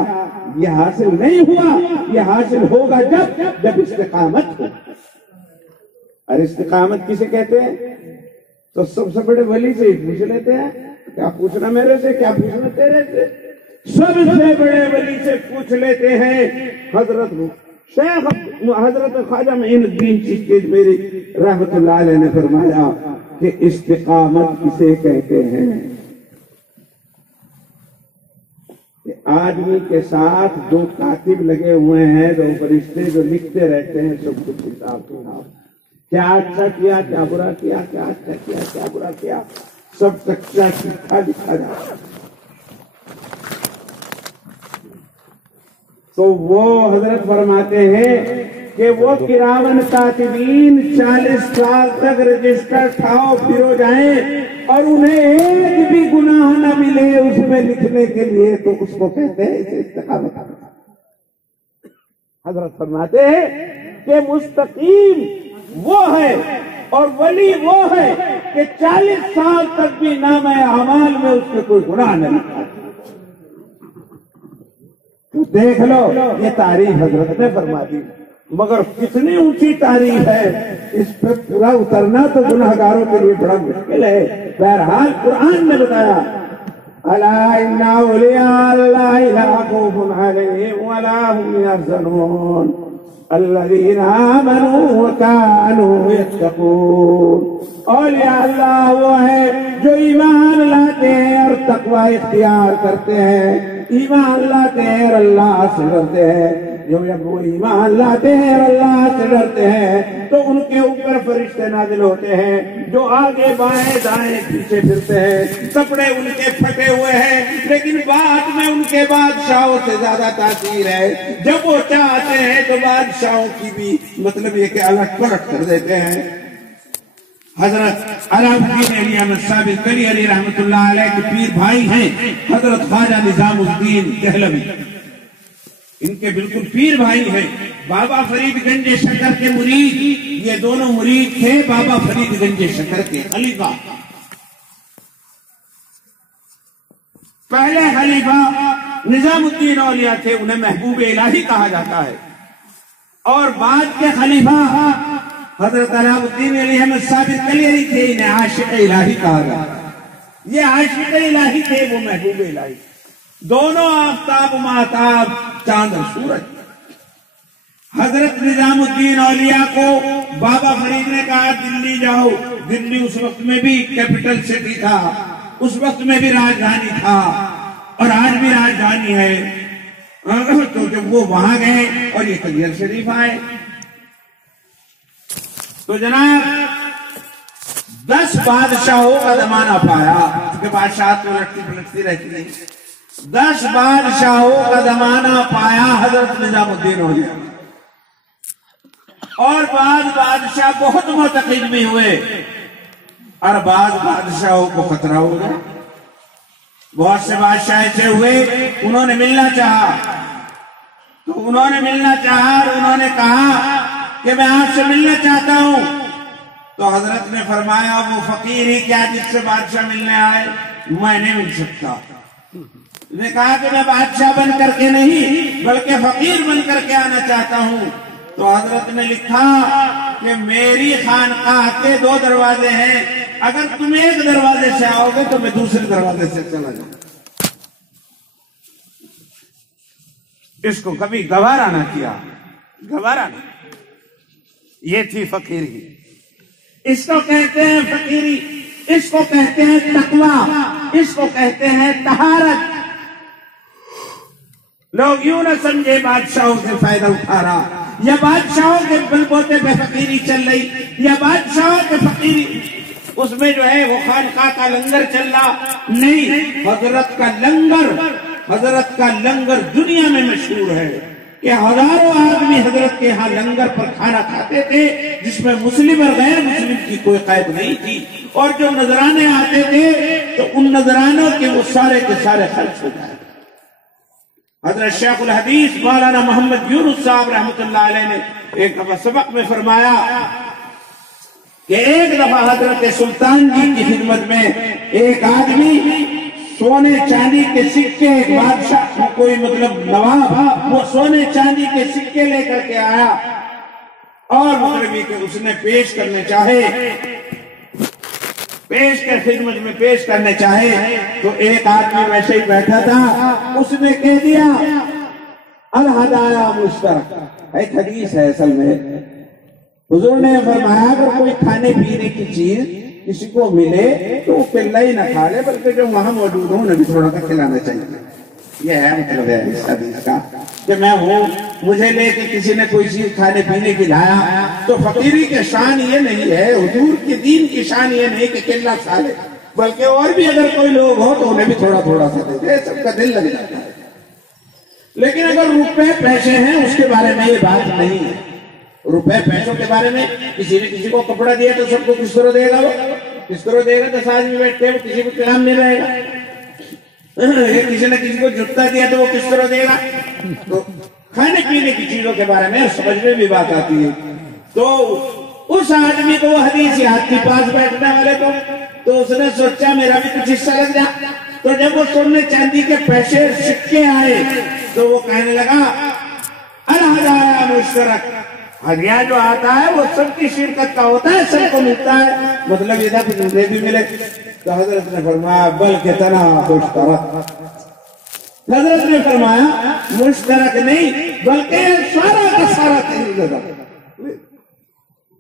یہ حاصل نہیں ہوا، یہ حاصل ہوگا جب استقامت ہو۔ اور استقامت کسے کہتے ہیں؟ تو سب سے بڑے ولی سے ہی پوچھ لیتے ہیں، کیا پوچھنا میرے سے، کیا پوچھنا تیرے سے؟ سب سے بڑے ولی سے پوچھ لیتے ہیں۔ حضرت شیخ حضرت خواجہ معین الدین چشتی اجمیری رحمت اللہ علیہ نے فرمایا کہ استقامت کسے کہتے ہیں؟ کہ آدمی کے ساتھ دو کاتب لگے ہوئے ہیں، دو فرشتے جو لکھتے رہتے ہیں سب کچھ حساب کتاب، کیا اچھا کیا، کیا برا کیا، کیا اچھا کیا، کیا برا کیا، سب کچا لکھا جاتا۔ تو وہ حضرت فرماتے ہیں کہ وہ کراون کاتبین 40 سال تک رجسٹر ٹھاؤ پھرو جائیں اور انہیں ایک بھی گناہ نہ ملے اس میں لکھنے کے لیے، تو اس کو کہتے ہیں اسے استقامت۔ حضرت فرماتے ہیں کہ مستقیم وہ ہے اور ولی وہ ہے کہ 40 سال تک بھی نام اعمال میں اس میں کوئی گناہ نہیں لکھا۔ دیکھ لو یہ تعریف حضرت نے فرما دی، مگر کتنی اونچی تعریف ہے، اس پر پورا اترنا تو گناہگاروں کے لیے بڑا مشکل ہے۔ بہرحال قرآن نے بتایا الا ان اولیاء اللہ لا خوف علیہم ولا هم يحزنون الذین آمنوا وکانوا یتقون۔ اولیاء اللہ وہ ہے جو ایمان لاتے ہیں اور تقوی اختیار کرتے ہیں، ایمان لاتے ہیں اور اللہ سے ڈرتے ہیں۔ جب وہ ایمان لاتے ہیں اور اللہ سے ڈرتے ہیں تو ان کے اوپر فرشتے نازل ہوتے ہیں جو آگے بائیں دائیں پیچھے پھرتے ہیں، کپڑے ان کے پھٹے ہوئے ہیں لیکن بات میں ان کے بادشاہوں سے زیادہ تاثیر ہے۔ جب وہ چاہتے ہیں تو بادشاہوں کی بھی مطلب یہ کہ الٹ پلٹ کر دیتے ہیں۔ حضرت علاء الدین علی احمد ثابت کلی علی رحمت اللہ علیہ کے پیر بھائی ہیں حضرت خواجہ نظام الدین دہلوی، ان کے بالکل پیر بھائی ہیں۔ بابا فرید گنج شکر کے مرید، یہ دونوں مرید تھے بابا فرید گنج شکر کے خلیفہ۔ پہلے خلیفہ نظام الدین اولیاء تھے، انہیں محبوب الہی کہا جاتا ہے، اور بعد کے خلیفہ حضرت علاء الدین علی احمد ثابت کلی علی تھے، انہیں عاشق الہی کہا جاتا ہے۔ یہ عاشق الہی تھے، وہ محبوب الہی، دونوں آفتاب و مہتاب، چاند اور سورج۔ حضرت نظام الدین اولیاء کو بابا فرید نے کہا دلی جاؤ، دلی اس وقت میں بھی کیپٹل سٹی تھا، اس وقت میں بھی راجدھانی تھا اور آج بھی راجدھانی ہے۔ تو جب وہ وہاں گئے اور یہ تغیر شریف آئے تو جناب 10 بادشاہوں کا زمانہ پایا کہ بادشاہ تو لٹتی پلٹتی رہتی نہیں. 10 بادشاہوں کا زمانہ پایا حضرت نظام الدین ہو گیا. اور بعض بادشاہ بہت معتقد بھی ہوئے اور بعض بادشاہوں کو خطرہ ہو گیا. بہت سے بادشاہ ایسے ہوئے انہوں نے ملنا چاہا تو انہوں نے ملنا چاہا اور انہوں نے کہا کہ میں آپ سے ملنا چاہتا ہوں. تو حضرت نے فرمایا وہ فقیر ہی کیا جس سے بادشاہ ملنے آئے, میں نہیں مل سکتا. نے کہا کہ میں بادشاہ بن کر کے نہیں بلکہ فقیر بن کر کے آنا چاہتا ہوں. تو حضرت نے لکھا کہ میری خانقاہ کے 2 دروازے ہیں, اگر تم ایک دروازے سے آؤ گے تو میں دوسرے دروازے سے چلا جاؤں. اس کو کبھی گوارا نہ کیا, گوارا نہیں. یہ تھی فقیری. اس کو کہتے ہیں فقیری, اس کو کہتے ہیں تقوی, اس کو کہتے ہیں طہارت. لوگ یوں نہ سمجھے بادشاہوں سے فائدہ اٹھا رہا یا بادشاہوں کے بل بوتے پہ فقیری چل رہی یا بادشاہوں کے فقیری اس میں جو ہے وہ خانقاہ کا لنگر چل رہا. نہیں, حضرت کا لنگر دنیا میں مشہور ہے کہ ہزاروں آدمی حضرت کے ہاں لنگر پر کھانا کھاتے تھے جس میں مسلم اور غیر مسلم کی کوئی قید نہیں تھی. اور جو نذرانے آتے تھے تو ان نذرانوں کے وہ سارے کے سارے خرچ ہو جائے. حضرت شیخ الحدیث مولانا محمد یونس صاحب رحمۃ اللہ علیہ نے ایک دفعہ سبق میں فرمایا کہ ایک دفعہ حضرت سلطان جی کی خدمت میں ایک آدمی سونے چاندی کے سکے, ایک بادشاہ کوئی مطلب نواب وہ سونے چاندی کے سکے لے کر کے آیا اور مغربی کے اس نے پیش کرنے چاہے, پیش کر خدمت میں پیش کرنے چاہے تو ایک آدمی ویسے ہی بیٹھا تھا, اس نے کہہ دیا الہدایا مشترک. ایک حدیث ہے اصل میں, حضور نے فرمایا اگر کوئی کھانے پینے کی چیز کسی کو ملے تو وہ پلہ ہی نہ کھا لے بلکہ جو وہاں موجود ہوں انہیں بھی تھوڑا سا کھلانا چاہیے. یہ ہے مطلب ہے اس حدیث کا کہ میں ہوں, مجھے لے کے کسی نے کوئی چیز کھانے پینے کی لایا تو فقیری کی شان یہ نہیں ہے, حضور کے دین کی شان یہ نہیں کہ قلہ کھا لے بلکہ اور بھی اگر کوئی لوگ ہو تو انہیں بھی تھوڑا تھوڑا سا دے دے, سب کا دل لگ جاتا ہے. لیکن اگر روپے پیسے ہیں اس کے بارے میں یہ بات نہیں ہے. روپے پیسوں کے بارے میں کسی نے کسی کو کپڑا دیا تو سب کو کس طرح دے گا, وہ کس طرح دے گا. 10 آدمی بیٹھتے ہیں وہ کسی کو کلام نہیں رہے گا. کسی نے کسی کو جوتا دیا تو وہ کس طرح دے گا. تو کھانے پینے کی چیزوں کے بارے میں سمجھ میں بھی بات آتی ہے. تو اس آدمی کو وہ حدیث یاد کی پاس بیٹھنے والے کو, تو اس نے سوچا میرا بھی کچھ حصہ لگ جائے. تو جب وہ سونے چاندی کے پیسے سکے آئے تو وہ کہنے لگا الہدایا مشترک, ہدیہ جو آتا ہے وہ سب کی شرکت کا ہوتا ہے, سب کو ملتا ہے, مطلب یہ تھا کہ مجھے بھی ملے. تو حضرت نے فرمایا بلکہ تنا مشترک. حضرت نے فرمایا مشترک نہیں بلکہ سارا کا سارا تیری جگہ.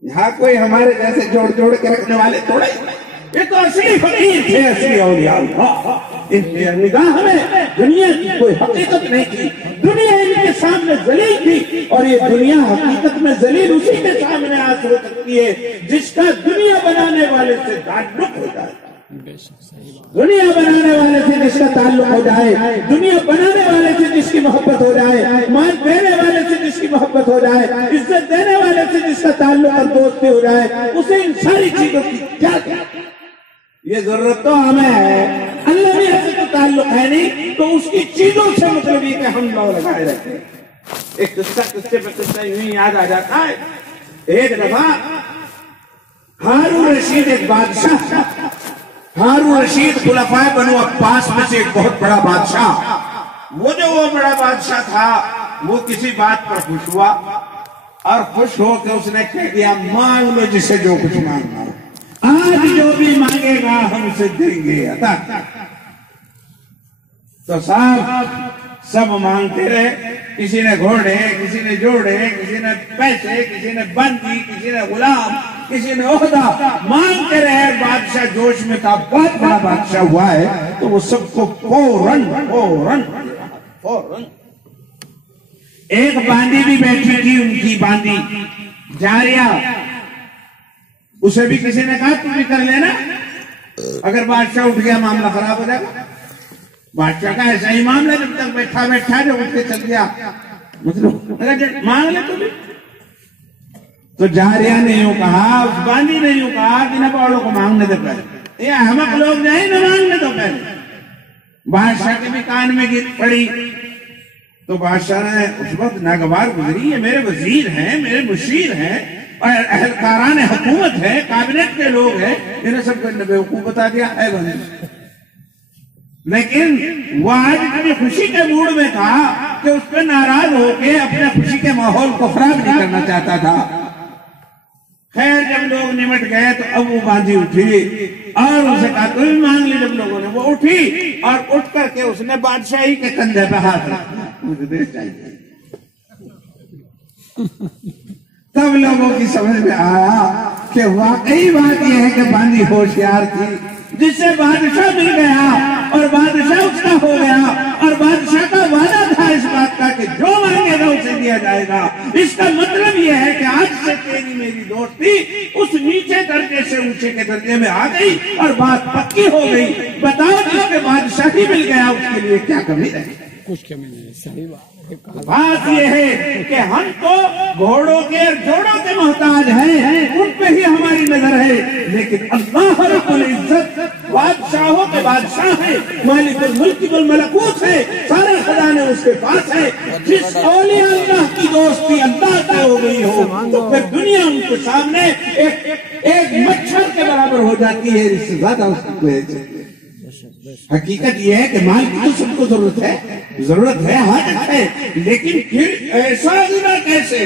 یہاں کوئی ہمارے جیسے جوڑ جوڑ کے رکھنے والے تھوڑا ہی, یہ تو اصلی فقیر تھے, اصلی اولیاء اللہ. ان کی نگاہ میں دنیا کی کوئی حقیقت نہیں تھی, دنیا ان کے سامنے ذلیل تھی, اور یہ دنیا حقیقت میں ذلیل اسی کے سامنے آ سکتی ہے جس کا دنیا بنانے والے سے تعلق ہو جائے. دنیا بنانے والے سے جس کا تعلق ہو جائے, دنیا بنانے والے سے جس کی محبت ہو جائے, مان دینے والے سے جس کی محبت ہو جائے, عزت دینے والے سے جس کا تعلق اور دوستی ہو جائے, اسے ان ساری چیزوں کی کیا یہ ضرورت تو ہمیں ہے. اللہ نے ایسے تو تعلق ہے نہیں تو اس کی چیزوں سے مطلب یہ کہ ہم لوگ لگائے رہتے ہیں. ایک قصے پہ قصہ یوں ہی یاد آ جاتا ہے. ایک دفعہ ہارون رشید ایک بادشاہ تھا. ہارون رشید خلفائے بنو عباس میں سے ایک بہت بڑا بادشاہ. وہ بڑا بادشاہ تھا وہ کسی بات پر خوش ہوا اور خوش ہو کے اس نے کہہ دیا مانگ لو جسے جو کچھ مانگنا ہو, آج جو بھی مانگے گا ہم اسے دیں گے عطا. تو صاحب سب مانگتے رہے, کسی نے گھوڑے, کسی نے جوڑے, کسی نے پیسے, کسی نے بندی, کسی نے غلام, کسی نے عہدہ, مانگتے رہے. بادشاہ جوش میں تھا, بہت بڑا بادشاہ ہوا ہے تو وہ سب کو فوراً ایک باندی بھی بیٹھی تھی, ان کی باندی جاریہ, اسے بھی کسی نے کہا تم بھی کر لینا، اگر بادشاہ اٹھ گیا معاملہ خراب ہو جائے گا۔ بادشاہ کا ایسا ہی معاملہ، جب تک بیٹھا جو اٹھ کے چل گیا مطلب مانگ لے تمہیں۔ تو جاریہ نے یوں کہا، اس باندی نے یوں کہا کہ نہ بڑوں کو مانگنے دے پہلے، یہ احمق لوگ جائیں نہ مانگنے دو پہلے۔ بادشاہ کے بھی کان میں گر پڑی، تو بادشاہ نے اس وقت ناگوار گزری، یہ میرے وزیر ہیں، میرے مشیر ہیں اور اہلکاران حکومت ہے، کابینٹ کے لوگ ہیں، انہیں سب کو بیوقوف بتا دیا ہے بندی۔ لیکن وہ آج اپنی خوشی کے موڈ میں تھا کہ اس پہ ناراض ہو کے اپنے خوشی کے ماحول کو خراب نہیں کرنا چاہتا تھا۔ خیر جب لوگ نمٹ گئے تو اب وہ باندھی اٹھی اور اسے کہا تو بھی مانگ لی۔ جب لوگوں نے وہ اٹھی اور اٹھ کر کے اس نے بادشاہی کے کندھے پہ ہاتھ رکھا، مجھے دیکھ چاہیے۔ تب لوگوں کی سمجھ میں آیا کہ واقعی بات یہ ہے کہ باندھی ہوشیار تھی، جس سے بادشاہ مل گیا اور بادشاہ اس کا ہو گیا، اور بادشاہ کا وعدہ تھا اس بات کا کہ جو مانگے گا اسے دیا جائے گا۔ اس کا مطلب یہ ہے کہ آج سے تیری میری دوستی اس نیچے درجے سے اونچے کے درجے میں آ گئی اور بات پکی ہو گئی۔ بتاؤ جی کہ بادشاہ ہی مل گیا، اس کے لیے کیا کمی رہی؟ کچھ کمی نہیں۔ صحیح بات یہ ہے کہ ہم تو گھوڑوں کے اور جوڑوں کے محتاج ہیں، ان پہ ہی ہماری نظر ہے، لیکن اللہ رب العزت بادشاہوں کے بادشاہ ہے، مالک الملک والملکوت ہے، سارے خزانے اس کے پاس ہے۔ جس اولیاء اللہ کی دوستی اللہ سے ہو گئی ہو تو پھر دنیا ان کے سامنے ایک مچھر کے برابر ہو جاتی ہے، اس سے زیادہ اس کی کوئی چیز۔ حقیقت یہ ہے کہ مال کی تو سب کو ضرورت ہے، حاجت ہے، لیکن پھر ایسا غنا کیسے،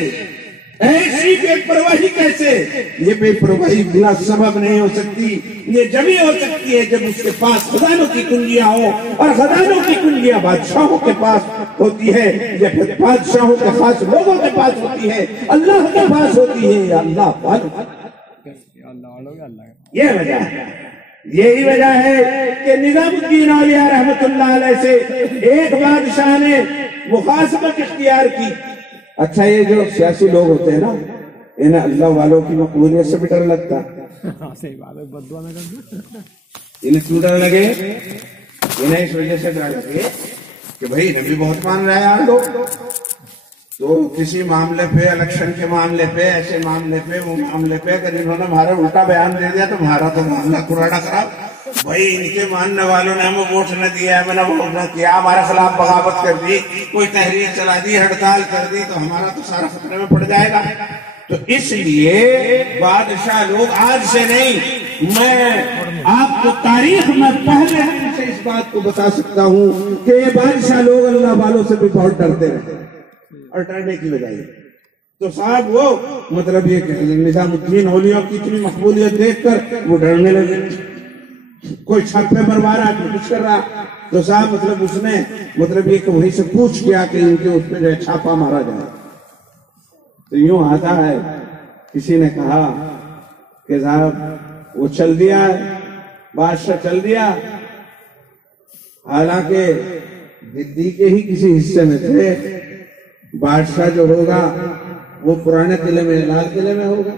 ایسی بے پرواہی کیسے؟ یہ بے پرواہی بلا سبب نہیں ہو سکتی، یہ جبھی ہو سکتی ہے جب اس کے پاس خزانوں کی کنجیاں ہو، اور خزانوں کی کنجیاں بادشاہوں کے پاس ہوتی ہے، یا پھر بادشاہوں کے خاص لوگوں کے پاس ہوتی ہے، اللہ کے پاس ہوتی ہے، یا اللہ والوں۔ یہ وجہ ہے، یہی وجہ ہے کہ نظام الدین اولیاء رحمت اللہ علیہ سے ایک بادشاہ نے مخاصمت اختیار کی۔ اچھا یہ جو سیاسی لوگ ہوتے ہیں نا، انہیں اللہ والوں کی مقبولیت سے بھی ڈر لگتا ہے۔ انہیں کیوں ڈر لگے؟ انہیں اس وجہ سے ڈر لگے کہ بھائی نبی بہت مان رہا ہے یار لوگ، تو کسی معاملے پہ، الیکشن کے معاملے پہ، ایسے معاملے پہ، وہ معاملے پہ اگر انہوں نے ہمارا الٹا بیان دے دیا تو ہمارا تو معاملہ کراڑا خراب۔ بھائی ان کے ماننے والوں نے ہمیں ووٹ نہ دیا، ہمیں نہ ووٹ نہ کیا، ہمارے خلاف بغاوت کر دی، کوئی تحریر چلا دی، ہڑتال کر دی، تو ہمارا تو سارا خطرے میں پڑ جائے گا۔ تو اس لیے بادشاہ لوگ آج سے نہیں، میں آپ کو تاریخ میں پہلے ہم سے اس بات کو بتا سکتا ہوں کہ یہ بادشاہ لوگ اللہ والوں سے بھی بہت ڈرتے رہتے اور ڈرنے کی وجہ ہے۔ تو صاحب وہ مطلب یہ کہ نظام الدین اولیاء کی اتنی مقبولیت دیکھ کر وہ ڈرنے لگے، کوئی چھت پہ مروا رہا، کوئی کچھ کر رہا، تو صاحب مطلب اس نے مطلب یہ کہ وہی سے پوچھ کیا کہ ان کے اس پہ جو ہے چھاپا مارا جائے۔ تو یوں آتا ہے، کسی نے کہا کہ صاحب وہ چل دیا ہے، بادشاہ چل دیا، حالانکہ دلی کے ہی کسی حصے میں تھے، بادشاہ جو ہوگا وہ پرانے قلعے میں، لال قلعے میں ہوگا،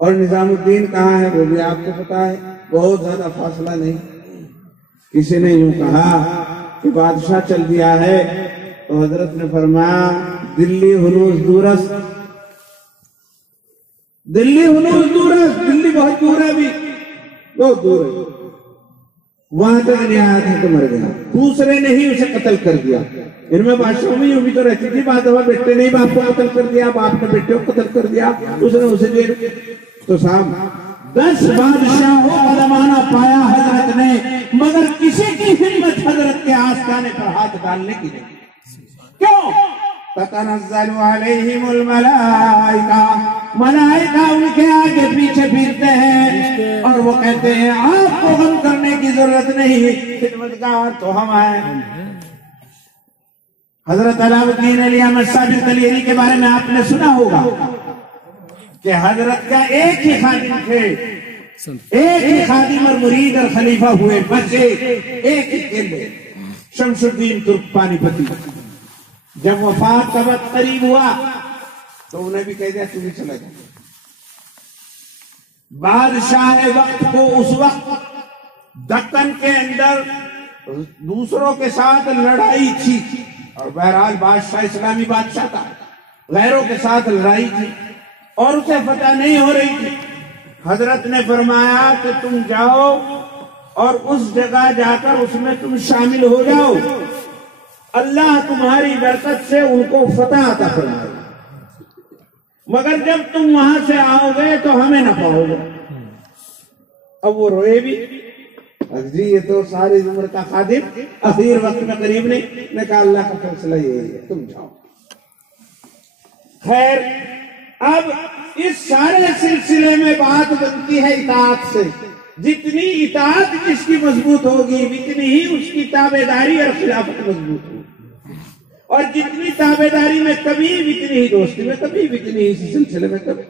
اور نظام الدین کہاں ہے وہ بھی آپ کو پتا ہے، بہت زیادہ فاصلہ نہیں۔ کسی نے یوں کہا کہ بادشاہ چل دیا ہے، تو حضرت نے فرمایا دلی ہنوز دورست، دلی ہنوز دورست، دلی بہت دور ہے، ابھی بہت دور ہے، وہاں تک نہیں آیا تھا تو مر گیا۔ دوسرے نے ہی اسے قتل کر دیا۔ ان میں بادشاہوں میں یوں بھی تو رہتی تھی بات، ہوا بیٹے نے باپ کو قتل کر دیا، باپ نے بیٹے کو قتل کر دیا، اس نے اسے دے۔ تو صاحب 10 بادشاہوں کا زمانہ پایا حضرت نے، مگر کسی کی ہمت حضرت کے آستانے پر ہاتھ ڈالنے کی نہیں۔ کیوں؟ تتنزل علیہم الملائکہ، ملائکہ ان کے آگے پیچھے پھرتے ہیں اور وہ کہتے ہیں آپ کو غم کرنے کی ضرورت نہیں، خدمتگار تو ہم ہیں۔ حضرت علاء الدین علی احمد صابر کلیری کے بارے میں آپ نے سنا ہوگا کہ حضرت کا ایک ہی خادم تھے، ایک ہی خادم اور مرید اور خلیفہ ہوئے، بس ایک ہی قلعے، شمس الدین ترک پانی پتی۔ جب وفات کا وقت قریب ہوا تو انہیں بھی کہہ دیا تم بھی چلا جاؤ۔ بادشاہ وقت کو اس وقت دکن کے اندر دوسروں کے ساتھ لڑائی تھی، اور بہرحال بادشاہ اسلامی بادشاہ تھا، غیروں کے ساتھ لڑائی تھی اور اسے فتح نہیں ہو رہی تھی۔ حضرت نے فرمایا کہ تم جاؤ اور اس جگہ جا کر اس میں تم شامل ہو جاؤ، اللہ تمہاری برکت سے ان کو فتح عطا فرمائے، مگر جب تم وہاں سے آؤ گے تو ہمیں نہ پاؤ گے۔ اب وہ روئے بھی، جی یہ تو ساری عمر کا خادم اخیر وقت میں قریب نہیں، نے کہا اللہ کا فیصلہ یہی ہے، تم جاؤ۔ خیر، اب اس سارے سلسلے میں بات بنتی ہے اطاعت سے۔ جتنی اطاعت جس کی مضبوط ہوگی اتنی ہی اس کی تابعداری اور خلافت مضبوط ہوگی، اور جتنی تابعداری میں کمی اتنی ہی دوستی میں کمی، اتنی ہی اسی سلسلے میں کمی۔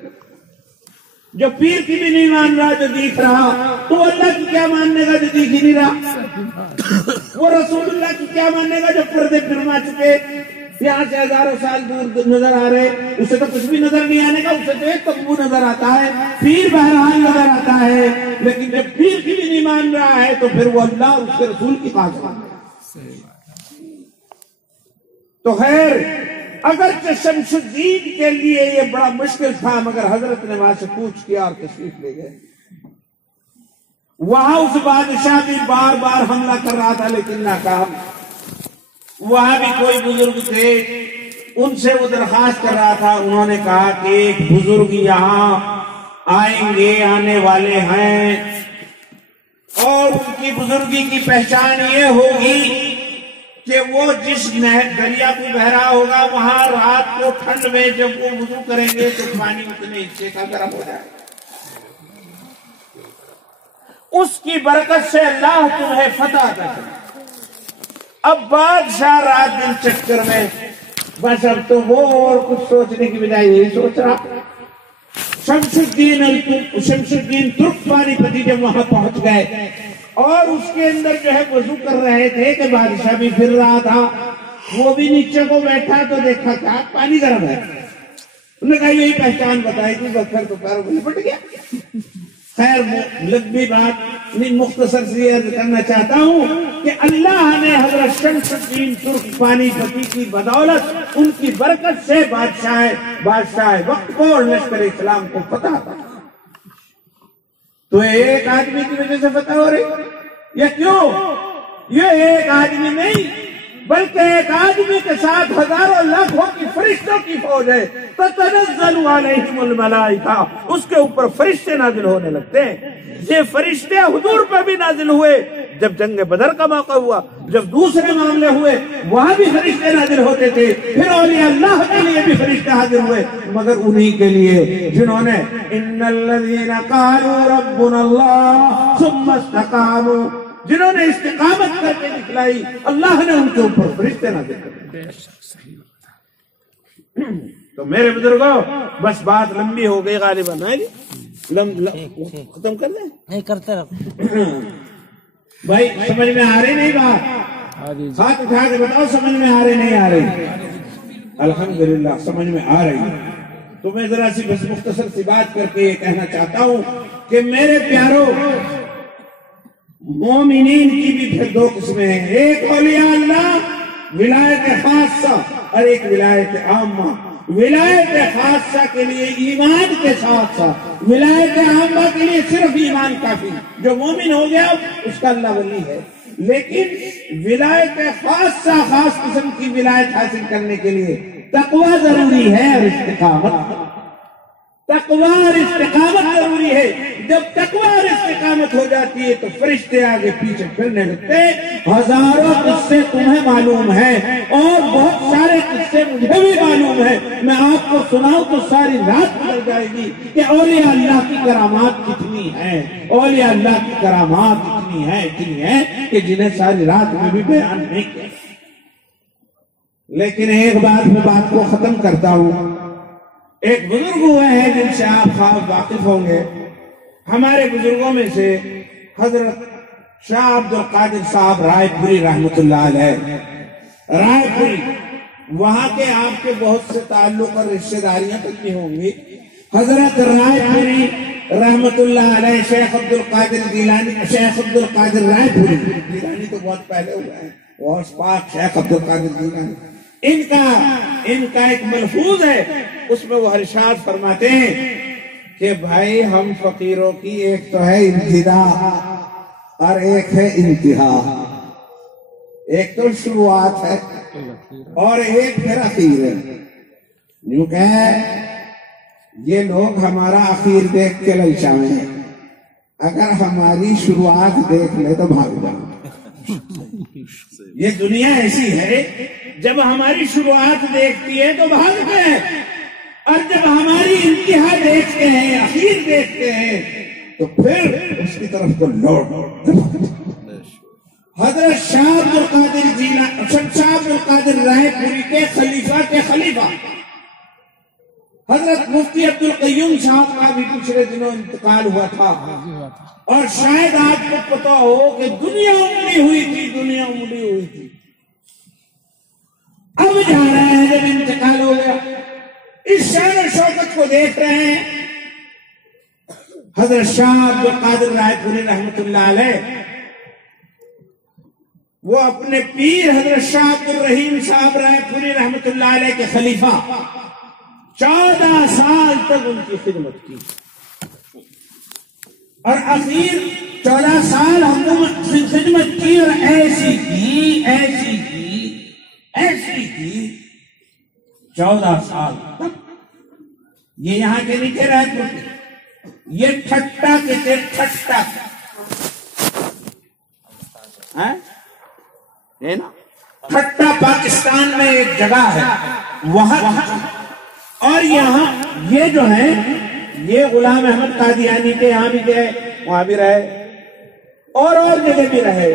جو پیر کی بھی نہیں مان رہا جو دیکھ رہا، تو اللہ کی کیا ماننے گا جو دیکھ ہی نہیں رہا؟ وہ رسول اللہ کی کیا ماننے گا جو پردے فرما چکے، یہاں سے ہزاروں سال دور نظر آ رہے، اسے تو کچھ بھی نظر نہیں آنے کا، اسے تو ایک تمبو نظر آتا ہے، پیر بہرحال نظر آتا ہے، لیکن جب پیر کی بھی نہیں مان رہا ہے تو پھر وہ اللہ اور اس کے رسول کی بات مان رہا ہے۔ تو خیر، اگرچہ شمس الدین کے لیے یہ بڑا مشکل تھا، مگر حضرت نے وہاں سے پوچھ کیا اور تشریف لے گئے۔ وہاں اس بادشاہ بھی بار بار حملہ کر رہا تھا لیکن ناکام۔ وہاں بھی کوئی بزرگ تھے، ان سے وہ درخواست کر رہا تھا، انہوں نے کہا کہ ایک بزرگ یہاں آئیں گے، آنے والے ہیں، اور ان کی بزرگی کی پہچان یہ ہوگی کہ وہ جس دریا کو بہ رہا ہوگا وہاں رات کو ٹھنڈ میں جب وہ وضو کریں گے تو پانی اتنے حصے کا گرم ہو جائے، اس کی برکت سے اللہ تمہیں فتح کرے۔ اب بادشاہ رات دن چکر میں، بس اب تو وہ اور کچھ سوچنے کی بجائے یہی سوچ رہا۔ شمس الدین ترک پانی پتی جب وہاں پہنچ گئے اور اس کے اندر جو ہے وضو کر رہے تھے کہ بادشاہ بھی پھر رہا تھا، وہ بھی نیچے کو بیٹھا تو دیکھا کیا پانی گرم ہے، انہوں نے کہا یہی پہچان بتائی تھی، بکر تو پیروں میں لپٹ گیا۔ خیر، لمبی بات نہیں، مختصر سی عرض کرنا چاہتا ہوں کہ اللہ نے حضرت شمس الدین ترک پانی پتی کی بدولت، ان کی برکت سے بادشاہ وقت کو اور لشکر اسلام کو فتح تھا۔ تو ایک آدمی کی وجہ سے فتح ہو رہی، یہ کیوں؟ یہ ایک آدمی نہیں بلکہ ایک آدمی کے ساتھ ہزاروں لاکھوں کی فرشتوں کی فوج ہے۔ تتنزل علیہم الملائکہ، اس کے اوپر فرشتے نازل ہونے لگتے ہیں۔ یہ فرشتے حضور پر بھی نازل ہوئے جب جنگ بدر کا موقع ہوا، جب دوسرے معاملے ہوئے وہاں بھی فرشتے نازل ہوتے تھے، پھر اولیاء اللہ کے لیے بھی فرشتے حاضر ہوئے، مگر انہی کے لیے جنہوں نے ان الذین قالوا ربنا اللہ ثم استقاموا، جنہوں نے استقامت کر کے دکھلائی، اللہ نے ان کے اوپر فرشتے نازل کر دیے۔ تو میرے بزرگوں، بس بات لمبی ہو گئی غالباً، ختم کر دیں؟ نہیں کرتے رہو بھائی، سمجھ میں آ رہی نہیں بات؟ ہاتھ اٹھا کے بتاؤ سمجھ میں آ رہی نہیں آ رہی؟ الحمدللہ سمجھ میں آ رہی۔ تو میں ذرا سی بس مختصر سی بات کر کے یہ کہنا چاہتا ہوں کہ میرے پیاروں، مومنین کی بھی پھر دو قسمیں ہیں، ایک اولیاء اللہ ولایت خاصہ اور ایک ولایت عامہ۔ ولایت خاصہ کے لیے ایمان کے ساتھ ساتھ ولایت عامہ کے لیے صرف ایمان کافی، جو مومن ہو گیا اس کا اللہ ولی ہے۔ لیکن ولایت خاصہ، خاص قسم کی ولایت حاصل کرنے کے لیے تقوی ضروری ہے اور استقامت، تقوی اور استقامت ضروری ہے۔ جب تقوی اور استقامت ہو جاتی ہے تو فرشتے آگے پیچھے پھرنے لگتے۔ ہزاروں قصے تمہیں معلوم ہیں اور بہت سارے قصے مجھے بھی معلوم ہیں، میں آپ کو سناؤں تو ساری رات گزر جائے گی کہ اولیاء اللہ کی کرامات کتنی ہیں، اولیاء اللہ کی کرامات اتنی ہیں کہ جنہیں ساری رات میں بھی بیان نہیں کیا۔ لیکن ایک بات میں بات کو ختم کرتا ہوں۔ ایک بزرگ ہوئے ہیں جن سے آپ خواب واقف ہوں گے، ہمارے بزرگوں میں سے حضرت شاہ عبد القادر صاحب رائے پوری رحمت اللہ علیہ، رائے پوری، وہاں کے آپ کے بہت سے تعلق اور رشتہ داریاں تک بھی ہوں گی۔ حضرت رائے پوری رحمت اللہ علیہ شیخ عبد القادر جیلانی، شیخ عبد القادر رائے پوری، جیلانی تو بہت پہلے ہوا ہے، غوث پاک شیخ عبد القادر جیلانی، ان کا ایک ملفوظ ہے، اس میں وہ ارشاد فرماتے ہیں کہ بھائی ہم فقیروں کی ایک تو ہے ابتدا اور ایک ہے انتہا، ایک تو شروعات ہے اور ایک پھر اخیر ہے۔ یوں کہ یہ لوگ ہمارا اخیر دیکھ کے للچائیں ہیں، اگر ہماری شروعات دیکھ لے تو بھاگ جائیں۔ یہ دنیا ایسی ہے، جب ہماری شروعات دیکھتی ہے تو بھاگتے ہیں، اور جب ہماری انتہا دیکھتے ہیں، اخیر دیکھتے ہیں، تو پھر اس کی طرف کو لوٹ۔ حضرت شاہ عبد القادر جیلانی، شاہ عبد القادر رائے پوری کے خلیفہ حضرت مفتی عبد القیوم صاحب کا بھی پچھلے دنوں انتقال ہوا تھا، اور شاید آپ کو پتا ہو کہ دنیا امڑی ہوئی تھی، اب جا رہے ہیں جب انتقال ہو گیا، اس شان و شوکت کو دیکھ رہے ہیں۔ حضرت شاہ عبد القادر رائے پوری رحمت اللہ علیہ وہ اپنے پیر حضرت شاہ عبد الرحیم صاحب رائے پوری رحمت اللہ علیہ کے خلیفہ 14 سال تک ان کی خدمت کی، اور اخیر 14 سال حکومت خدمت کی، اور ایسی کی 14 سال تک یہ یہاں کے نہیں کہہ رہے تھے، یہ ٹھٹا کے تھے، ٹھٹا ہے نا، ٹھٹا پاکستان میں ایک جگہ ہے وہاں، اور یہاں یہ جو ہے یہ غلام احمد قادیانی کے یہاں بھی گئے، وہاں بھی رہے، اور جگہ بھی رہے،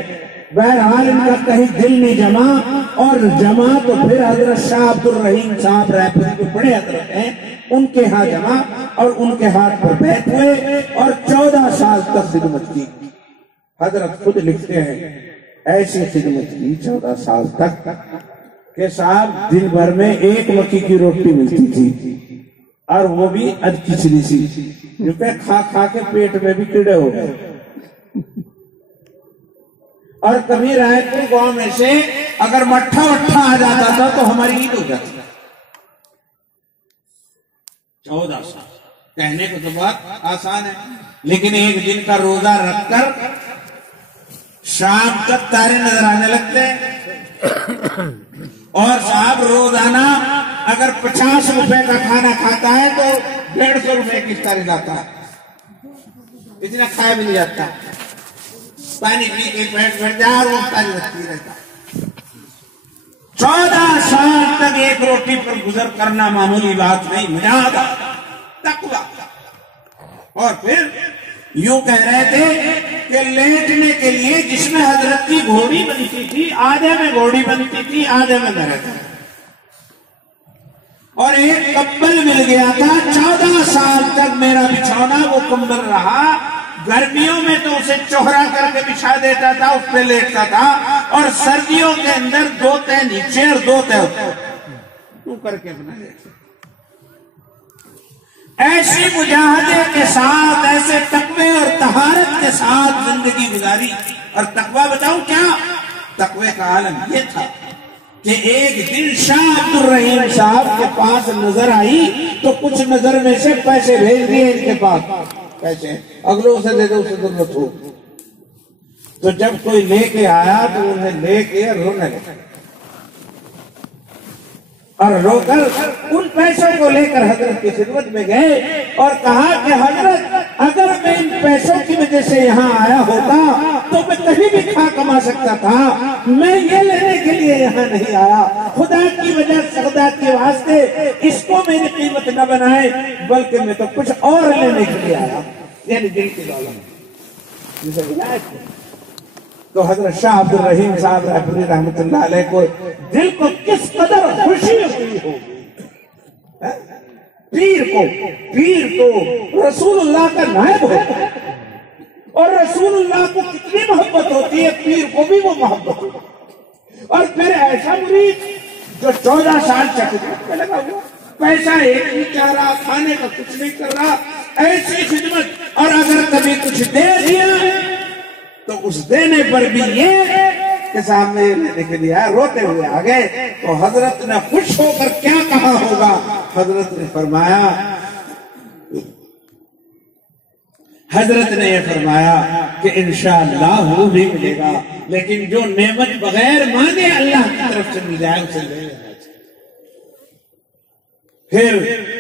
بہرحال ان کا کہیں دل نہیں جما، اور جما تو پھر حضرت شاہ عبد الرحیم صاحب رائے پوری کے بڑے حضرت ہیں، ان کے ہاں جمع اور ان کے ہاتھ پر بیٹھ ہوئے، اور 14 سال تک خدمت کی۔ حضرت خود لکھتے ہیں ایسی خدمت کی 14 سال تک کہ صاحب دن بھر میں 1 مکی کی روٹی ملتی تھی، اور وہ بھی کچلی سی، جو کہ کھا کے پیٹ میں بھی کیڑے ہو گئے۔ اور کبھی رائے پور گاؤں میں سے اگر مٹھا آ جاتا تھا تو ہماری عید ہو جاتی۔ 14 سال کہنے کو تو بہت آسان ہے، لیکن ایک دن کا روزہ رکھ کر شام تک تارے نظر آنے لگتے ہیں، اور صاحب روزانہ اگر 50 روپے کا کھانا کھاتا ہے تو 150 روپے کی افطاری لاتا ہے، اتنا کھایا بھی نہیں جاتا، پانی پی کے پیٹ بھر جائے اور وہ افطاری رکھتی رہتا۔ 14 سال تک ایک روٹی پر گزر کرنا معمولی بات نہیں، مجاہدہ تقویٰ۔ اور پھر یوں کہہ رہے تھے کہ لیٹنے کے لیے جس میں حضرت کی گھوڑی بنتی تھی، آدھے میں گھوڑی بنتی تھی، آدھے میں رہتا، اور ایک کمبل مل گیا تھا۔ 14 سال تک میرا بچھونا وہ کمبل رہا، گرمیوں میں تو اسے چوہرا کر کے بچھا دیتا تھا، اس پہ لیٹتا تھا، اور سردیوں کے اندر 2 تہہ نیچے اور 2 تہہ اوپر تو کر کے بنا لیتا۔ ایسی مجاہدے کے ساتھ، ایسے تقوی اور طہارت کے ساتھ زندگی گزاری۔ اور تقوی بتاؤں کیا؟ تقوی کا عالم یہ تھا کہ ایک دن شاہ عبد الرحیم صاحب کے پاس نظر آئی تو کچھ نظر میں سے پیسے بھیج دیے ان کے پاس، پیسے اگلوں سے دے دو، اسے ضرورت ہو۔ تو جب کوئی لے کے آیا تو انہیں لے کے رونے لگا، اور رو کر ان پیسوں کو لے کر حضرت کی خدمت میں گئے اور کہا کہ حضرت اگر میں ان پیسوں کی وجہ سے یہاں آیا ہوتا تو میں کہیں بھی کھا کما سکتا تھا، میں یہ لینے کے لیے یہاں نہیں آیا، خدا کی وجہ خدا کے واسطے اس کو میری قیمت نہ بنائے، بلکہ میں تو کچھ اور لینے کے لیے آیا، یعنی دل کی دولت جسے ولایت۔ تو حضرت شاہ عبد الرحیم صاحب رحمۃ اللہ علیہ کو دل کو کس قدر خوشی ہوئی ہوگی، پیر کو رسول اللہ کا نائب ہوتا ہے، اور رسول اللہ کو کتنی محبت ہوتی ہے، پیر کو بھی وہ محبت ہوتی ہے۔ اور پھر ایسا مرید جو 14 سال چکر میں لگا ہوا، پیسہ ایک نہیں چاہ رہا، کھانے کا کچھ نہیں کر رہا، ایسی خدمت، اور اگر کبھی کچھ دے دیا تو اس دینے پر بھی یہ کہ سامنے دیکھ لیا روتے ہوئے آ گئے، تو حضرت نے خوش ہو کر کیا کہا ہوگا؟ حضرت نے یہ فرمایا کہ انشاءاللہ وہ بھی ملے گا، لیکن جو نعمت بغیر مانگے اللہ کی طرف سے مل جائے اسے لے لینا چاہیے۔ پھر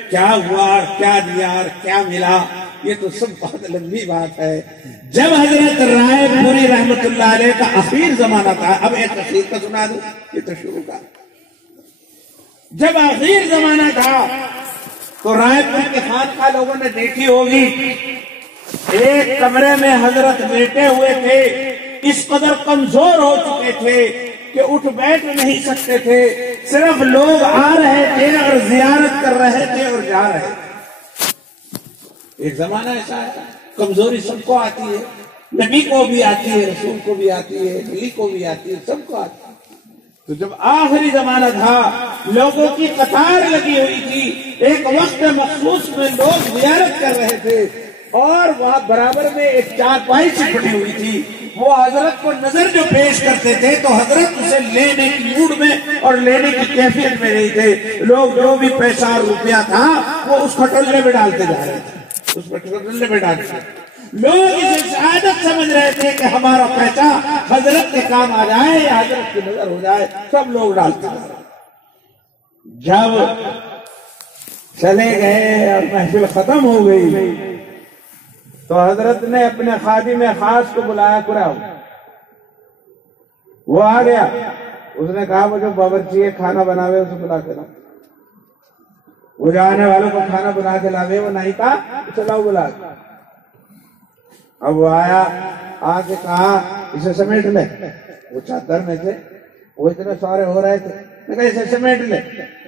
کیا ہوا اور کیا دیا اور کیا ملا، یہ تو سب بہت لمبی بات ہے۔ جب حضرت رائے پوری رحمت اللہ علیہ کا آخری زمانہ تھا، اب ایک تفسیر کا سنا دوں، یہ تو شروع کا، جب آخری زمانہ تھا تو رائے پور کے خانقاہ لوگوں نے دیکھی ہوگی، ایک کمرے میں حضرت بیٹھے ہوئے تھے، اس قدر کمزور ہو چکے تھے کہ اٹھ بیٹھ نہیں سکتے تھے، صرف لوگ آ رہے تھے اور زیارت کر رہے تھے اور جا رہے تھے۔ ایک زمانہ ایسا ہے، کمزوری سب کو آتی ہے، نبی کو بھی آتی ہے، رسول کو بھی آتی ہے، ولی کو بھی آتی ہے، سب کو آتی ہے۔ تو جب آخری زمانہ تھا، لوگوں کی قطار لگی ہوئی تھی، ایک وقت مخصوص میں لوگ زیارت کر رہے تھے، اور وہاں برابر میں ایک چارپائی سی پڑی ہوئی تھی، وہ حضرت کو نظر جو پیش کرتے تھے تو حضرت اسے لینے کی موڈ میں اور لینے کی کیفیت میں نہیں تھے۔ لوگ جو بھی پیسہ اور روپیہ تھا وہ اس کھٹولے میں ڈالتے جا رہے تھے، اس کھٹولے میں ڈالتے تھے۔ لوگ اسے سعادت سمجھ رہے تھے کہ ہمارا پیسہ حضرت کے کام آ جائے یا حضرت کی نظر ہو جائے، سب لوگ ڈالتے جا رہے۔ جب چلے گئے اور محفل ختم ہو گئی تو حضرت نے اپنے خادم خاص کو بلایا، قراؤ۔ وہ آ گیا، اس نے کہا وہ جو باورچی ہے کھانا بناوے اسے بلا کے لاؤ۔ وہ جانے والوں کو کھانا بنا کے لاوے، وہ نہیں کہا اسے لاؤ بلا کے۔ اب وہ آیا، آ کے کہا اسے سمیٹ لے۔ وہ چادر میں تھے، وہ اتنے سارے ہو رہے تھے، نے کہا اسے سمیٹ لے۔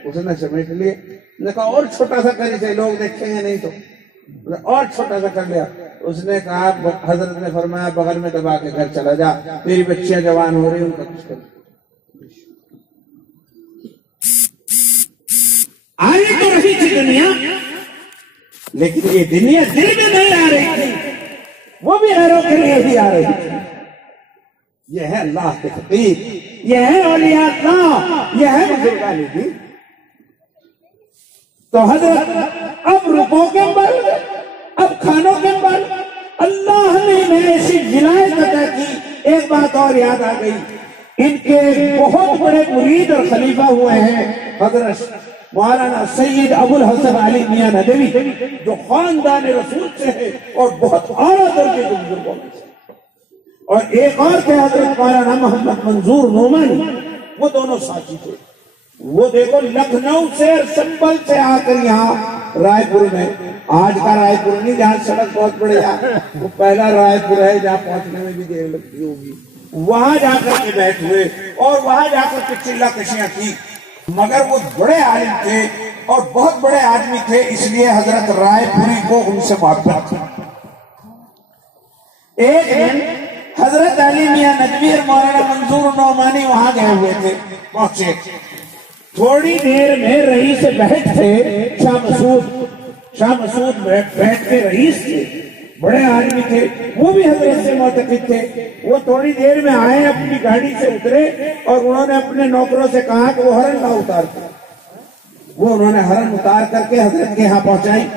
اس نے سمیٹ لیے، نے کہا اور چھوٹا سا کر اسے، لوگ دیکھیں گے نہیں تو، اور چھوٹا سا کر لیا۔ اس نے کہا، حضرت نے فرمایا بغل میں دبا کے گھر چلا جا، تیری بچیاں جوان ہو رہی ان کا کچھ کر۔ آئی تو رہی تھی دنیا، لیکن یہ دنیا دل میں نہیں آ رہی تھی، وہ بھی غیروں کے لیے ہی آ رہی تھی۔ یہ ہے اللہ کی تقدیر، یہ ہے اولیاء اللہ، یہ ہے بزرگان دین۔ تو حضرت اب رکوع کے بل، اب کھانوں کے بل، اللہ نے انہیں ایسی ولایت عطا کی۔ ایک بات اور یاد آ گئی، ان کے بہت بڑے مرید اور خلیفہ ہوئے ہیں حضرت مولانا سید ابو الحسن علی میاں ندوی، جو خاندان رسول سے ہے اور بہت اعلیٰ درجے کے بزرگوں میں سے۔ اور ایک اور تھے حضرت مولانا محمد منظور نعمانی، وہ دونوں ساتھی تھے۔ وہ دیکھو لکھنؤ سے اور سنبل سے آ کر یہاں رائے پور میں، آج کا رائے پور نہیں جہاں سڑک بہت بڑے ہے، وہ پہلا رائے پور ہے جہاں پہنچنے میں بھی دیر لگتی ہوگی، وہاں جا کر کے بیٹھ ہوئے اور وہاں جا کر کے چلا کشیاں کی۔ مگر وہ بڑے عالم تھے اور بہت بڑے آدمی تھے، اس لیے حضرت رائے پوری کو ان سے محبت تھی۔ ایک دن حضرت علی میاں ندوی اور مولانا منظور نعمانی وہاں گئے ہوئے تھے، پہنچے۔ تھوڑی دیر میں رئیس بیٹھ تھے، شاہ مسعود بیٹھ کے رئیس تھے، بڑے آدمی تھے، وہ بھی حضرت سے معتقد تھے۔ وہ تھوڑی دیر میں آئے، اپنی گاڑی سے اترے اور انہوں نے اپنے نوکروں سے کہا کہ وہ ہرن نہ اتار کر، وہ انہوں نے ہرن اتار کر کے حضرت کے ہاں پہنچائی۔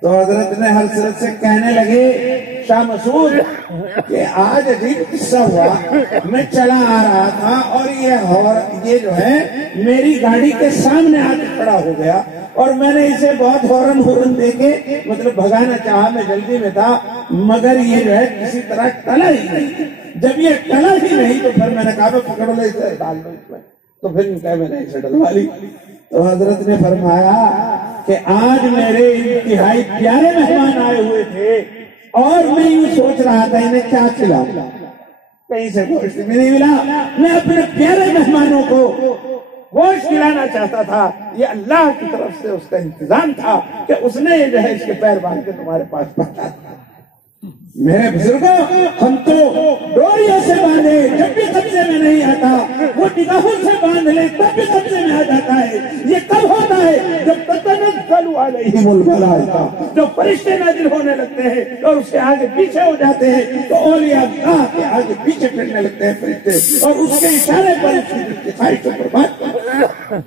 تو حضرت نے حضرت سے کہنے لگے، شاہ مسعود کہ آج عجیب قصہ ہوا، میں چلا آ رہا تھا اور یہ جو ہے میری گاڑی کے سامنے آ کے کھڑا ہو گیا اور میں نے اسے بہت ہورن دے کے مطلب بھگانا چاہا، میں جلدی میں تھا، مگر یہ جو ہے کسی طرح ٹلا ہی نہیں۔ جب یہ ٹلا ہی نہیں تو پھر میں نے کہا پکڑ لو اسے، ڈال دو اس میں، تو پھر میں نے اسے ڈلوا لی۔ تو حضرت نے فرمایا کہ آج میرے انتہائی پیارے مہمان آئے ہوئے تھے اور میں یوں سوچ رہا تھا انہیں کیا کھلاؤں، کہیں سے گوشت بھی نہیں ملا، میں اپنے پیارے مہمانوں کو گوشت کھلانا چاہتا تھا۔ یہ اللہ کی طرف سے اس کا انتظام تھا کہ اس نے جو ہے اس کے پیر باندھ کے تمہارے پاس پہنچا دیا۔ میرے بزرگوں، ہم تو ڈوریوں سے باندھے جب بھی قبضے میں نہیں آتا، وہ نگاہوں سے باندھ لے تب بھی قبضے میں آ جاتا ہے۔ یہ کب ہوتا ہے؟ جب تتنزل علیہم الملائکہ، جو فرشتے نازل ہونے لگتے ہیں اور اس کے آگے پیچھے ہو جاتے ہیں تو اولیاء اللہ کے آگے پیچھے پھرنے لگتے ہیں فرشتے، اور اس کے اشارے پر اس کی خواہشوں پر بات کرتے ہیں۔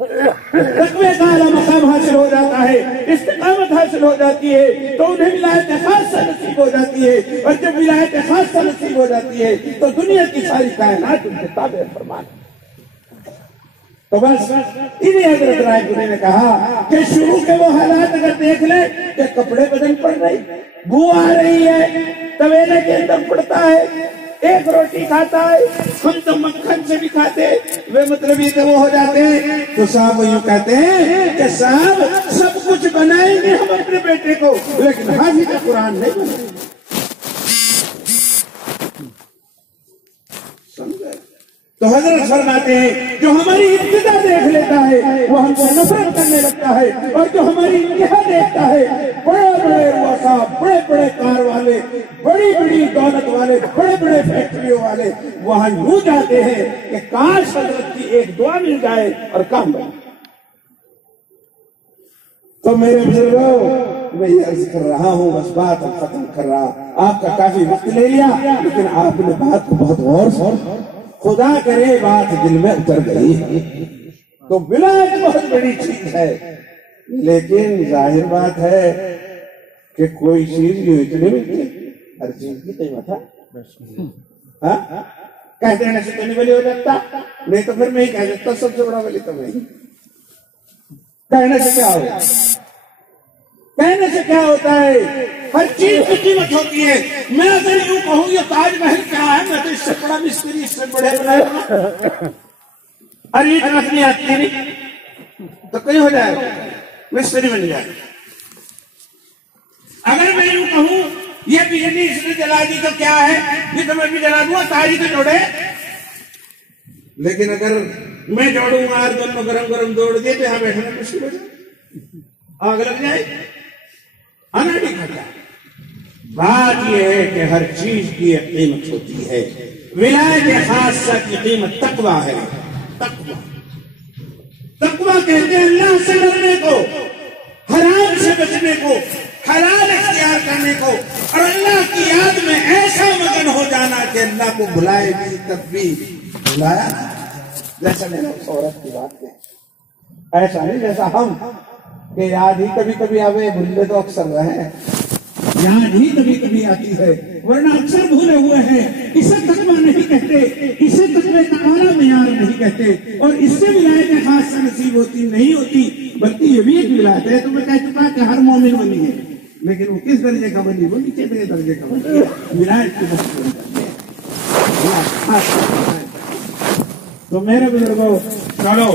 تقوی کا اعلیٰ مقام حاصل ہو جاتا ہے، استقامت حاصل ہو جاتی ہے تو انہیں ولایت خاصہ نصیب ہو جاتی ہے، اور جب ولایت خاصہ نصیب ہو جاتی ہے تو دنیا کی ساری کائنات ان کے تابع فرمان۔ تو بس انہیں حضرت رائے پوری نے کہا کہ شروع کے وہ حالات اگر دیکھ لیں کہ کپڑے بدل پڑ رہی، بو آ رہی ہے، تویلے کے اندر پڑتا ہے، ایک روٹی کھاتا ہے، ہم تو مکھن سے بھی کھاتے، وہ مطلب یہ کہ وہ ہو جاتے ہیں، تو صاحب یوں کہتے ہیں کہ صاحب سب کچھ بنائیں گے ہم اپنے بیٹے کو، لیکن حافظ قرآن نہیں بنائیں گے۔ تو حضرت فرماتے ہیں جو ہماری ابتدا دیکھ لیتا ہے وہ ہم سے نفرت کرنے لگتا ہے، اور جو ہماری انتہا دیکھتا ہے، بڑے بڑے رؤساء، بڑے بڑے کار والے، بڑی بڑی دولت والے، بڑے بڑے فیکٹریوں والے وہاں یوں جاتے ہیں کہ کاش حضرت کی ایک دعا مل جائے اور کام بنے۔ تو میرے بزرگوں میں یہ عرض کر رہا ہوں، بس بات اب ختم کر رہا، آپ کا کافی وقت لے لیا، لیکن آپ نے بات کو بہت غور سے، خدا کرے بات دل میں اتر گئی۔ تو ولایت بہت بڑی چیز ہے، لیکن ظاہر بات ہے کہ کوئی چیز جو اتنے ملتی، ہر چیز کی قیمت ہے۔ کہہ دینے سے تو نہیں ولی ہو جاتا، نہیں تو پھر میں ہی کہہ دیتا سب سے بڑا ولی تو میں ہی۔ کہنے سے کیا ہوتا ہے؟ کہنے سے کیا ہوتا ہے؟ ہر چیز کی قیمت ہوتی ہے۔ میں اگر یوں کہوں یہ تاج محل کیا ہے، میں تو اس سے بڑا مستری، اس سے بڑے بنایا، اور یہ رکھنی آتی نہیں تو کہیں ہو جائے گا، مستری بن جائے گا۔ اگر میں یوں کہوں یہ بجلی اس نے جلا دی تو کیا ہے، یہ تو میں بھی جلا دوں، تاج تو جوڑے۔ لیکن اگر میں جوڑوں گا اور دونوں گرم گرم دوڑ دے تو یہاں بیٹھنا مشکل ہو جائے، آگ لگ جائے، اناڑی کھا جائے۔ بات یہ ہے کہ ہر چیز کی ایک قیمت ہوتی ہے۔ ولایت خاصہ کی قیمت تقویٰ ہے۔ تقویٰ کہتے ہیں اللہ سے ڈرنے کو، حرام سے بچنے کو، حلال اختیار کرنے کو، اور اللہ کی یاد میں ایسا مگن ہو جانا کہ اللہ کو بلائے بھی تب بھی بلایا۔ جیسا میں نے اس عورت کی بات کی، ایسا نہیں جیسا ہم کہ یاد ہی کبھی کبھی آوے، بھولے تو اکثر رہے، یاد ہی کبھی کبھی آتی ہے، ورنہ اکثر بھولے ہوئے ہیں۔ اسے تقویٰ نہیں کہتے، اسے تقویٰ کا اعلیٰ معیار نہیں کہتے، اور اس سے ولایت خاصہ نصیب ہوتی نہیں ہوتی، بلکہ یہ بھی ایک ولایت ہے۔ تو میں کہہ چکا کہ ہر مومن ولی ہے، لیکن وہ کس درجے کا ولی، وہ نیچے درجے کا ولی ہے، ولایت کی بہت بڑی درجے ہے۔ تو میرے بزرگوں چلو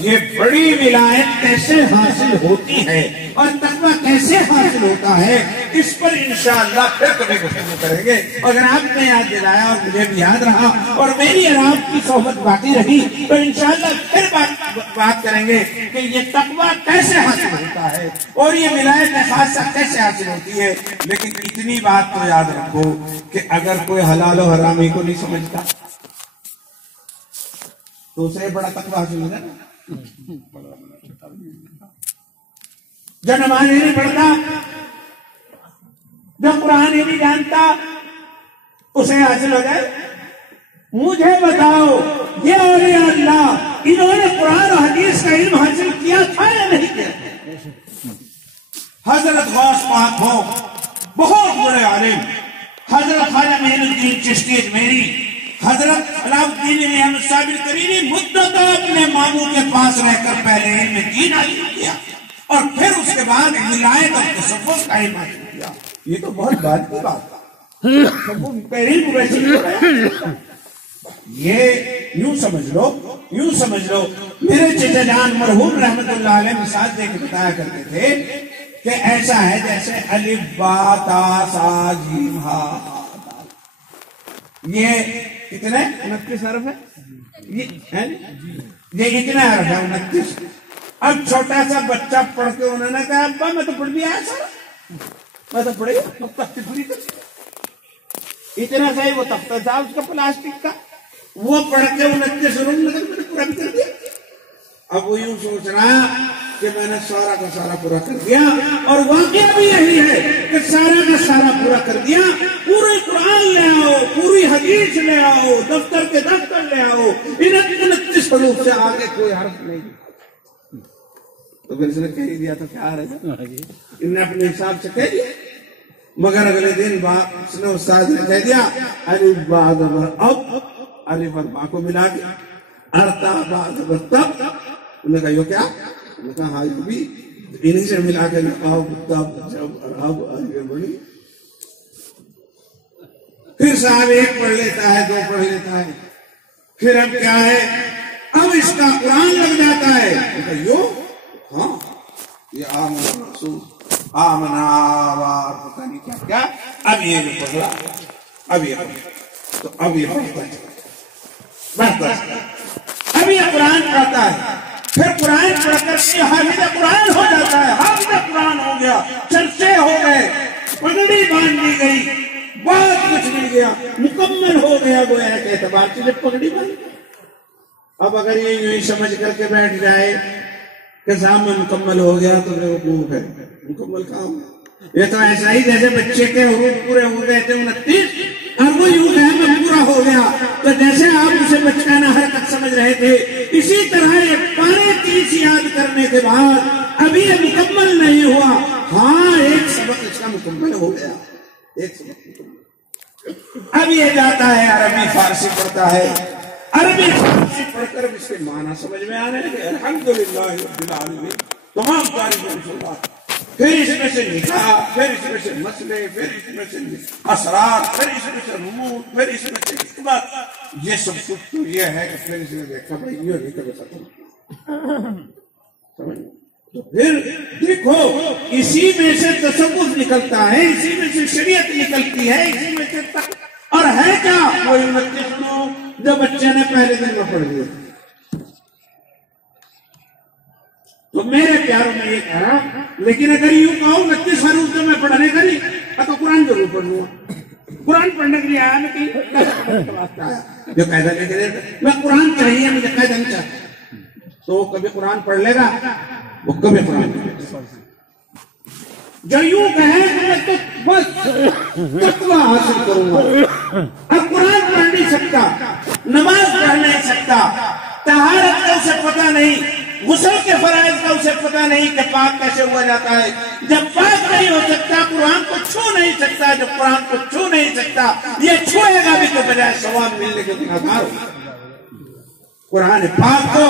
یہ بڑی ولایت کیسے حاصل ہوتی ہے اور تقویٰ کیسے حاصل ہوتا ہے، اس پر انشاءاللہ پھر کبھی گفتگو کریں گے۔ اگر آپ نے یاد دلایا اور مجھے بھی یاد رہا اور میری اور آپ کی صحبت باقی رہی تو انشاءاللہ پھر بات کریں گے کہ یہ تقویٰ کیسے حاصل ہوتا ہے اور یہ ولایت خاصہ کیسے حاصل ہوتی ہے۔ لیکن اتنی بات تو یاد رکھو کہ اگر کوئی حلال و حرامی کو نہیں سمجھتا تو اسے بڑا تقویٰ حاصل ہوگا نا۔ جو نماز نہیں پڑھتا، جو قرآن ہی نہیں جانتا، اسے حاصل ہو جائے۔ مجھے بتاؤ یہ اولیاء اللہ انہوں نے قرآن و حدیث کا علم حاصل کیا تھا یا نہیں کیا؟ حضرت غوث پاک ہو، بہت بڑے عالم، حضرت خواجہ معین الدین چشتی اجمیری، حضرت علاء الدین احمد صابر کریمی مدتوں اپنے ماموں کے پاس رہ کر پہلے علم دین حاصل کیا اور پھر اس کے بعد ولایت اور تصوف کا علم حاصل کیا۔ یہ تو بہت بعد کی بات ہے۔ یہ یوں سمجھ لو میرے چچا جان مرحوم رحمت اللہ علیہ مثال دے کے بتایا کرتے تھے کہ ایسا ہے جیسے الف با تا سا جیم ہا، یہ کتنے 29 حرف ہے، یہ اتنا حرف ہے 29۔ اب چھوٹا سا بچہ پڑھ کے انہوں نے کہا ابا میں تو پڑھ بھی آیا سارا، میں تو پڑھ گیا، اتنا سا ہی وہ تختہ تھا اس کا پلاسٹک کا، وہ پڑھ کے 29 روم لگے میں نے پورا بھی کر دیا۔ اب وہ یوں سوچ رہا کہ میں نے سارا کا سارا پورا کر دیا، اور واقعہ بھی یہی ہے کہ سارا کا سارا پورا کر دیا۔ پورے قرآن لے آؤ، پوری حدیث لے آؤ، دفتر کے دفتر لے آؤ، 29 حروف سے آگے کوئی حرف نہیں۔ تو پھر اس نے کہہ دیا تو کیا رہے گا، انہوں نے اپنے حساب سے کہہ دیا، مگر اگلے دن اس نے استاد نے کہہ دیا الف با زبر اب، الف اور با کو ملا کے ارتا با زبر تب۔ انہوں نے کہا یہ کیا؟ انہوں نے کہا ہاں یہ بھی انہیں سے ملا کے اب تب جب اور اب آگے بڑھی۔ پھر صاحب ایک پڑھ لیتا ہے، دو پڑھ لیتا ہے، پھر اب کیا ہے، اب اس کا قرآن لگ جاتا ہے۔ یو ہاں یہ آمن رسول آمنا وار پتہ نہیں کیا کیا، اب یہ جو پڑھا اب یہ پڑھا تو اب یہ بڑھتا ہے، اب یہ قرآن پڑھتا ہے، پھر قرآن پڑھ کر کے حافظ قرآن ہو جاتا ہے، حافظ قرآن ہو گیا، چرچے ہو گئے، پگڑی باندھ دی گئی، بہت کچھ مل گیا، مکمل ہو گیا گویا کے اعتبار سے جب پگڑی باندھ گئی۔ اب اگر یہ یوں ہی سمجھ کر کے بیٹھ جائے کہ صاحب میں مکمل ہو گیا تو وہ وقوف ہے، مکمل کام یہ تو ایسا ہی جیسے بچے کے حروف پورے ہو گئے تھے 29 اور وہ یوں کہے میں پورا ہو گیا، تو جیسے آپ اسے بچکانہ حرکت سمجھ رہے تھے اسی طرح یہ پارے 30 یاد کرنے کے بعد ابھی یہ مکمل نہیں ہوا، ہاں ایک سبق اس کا مکمل ہو گیا، ایک سبق مکمل۔ اب یہ جاتا ہے عربی فارسی پڑھتا ہے، عربی فارسی پڑھ کر اس کے معنی سمجھ میں آنے لگے، الحمدللہ رب العالمین، تمام تعریف اللہ۔ پھر اس میں سے نکاح، پھر اس میں سے مسئلے، پھر اس میں سے اثرات، پھر اس میں سے رموز، پھر اس میں سے حکمت، یہ سب کچھ تو یہ ہے کہ پھر اس میں دیکھا بھائی یہ نہیں کبھی ختم سمجھ۔ تو پھر دیکھو اسی میں سے تصوف نکلتا ہے، اسی میں سے شریعت نکلتی ہے، اسی میں سے اور ہے کیا وہ 29 جو بچے نے پہلے دن میں پڑھ لیا۔ تو میرے پیاروں میں یہ کہہ رہا، لیکن اگر یوں کہو 29 حروف تو میں پڑھنے کا نہیں تو قرآن ضرور پڑھ لوں گا، قرآن پڑھنے کے لیے آیا میں کہیں جو قاعدہ لے کے میں قرآن چاہیے مجھے قاعدہ نہیں چاہتا، تو کبھی قرآن پڑھ لے گا، وہ کبھی قرآن پڑھ لے گا۔ جو یوں کہے میں تو بس تقوی حاصل کروں گا، اب قرآن پڑھ نہیں سکتا، نماز پڑھ نہیں سکتا، طہارت کا اسے پتہ نہیں، غسل کے فرائض کا اسے پتہ نہیں کہ پاک کیسے ہوا جاتا ہے، جب پاک نہیں ہو سکتا قرآن کو چھو نہیں سکتا، جب قرآن کو چھو نہیں سکتا یہ چھوئے گا بھی تو بجائے ثواب ملنے کے گنہگار ہوگا۔ قرآن پاک کو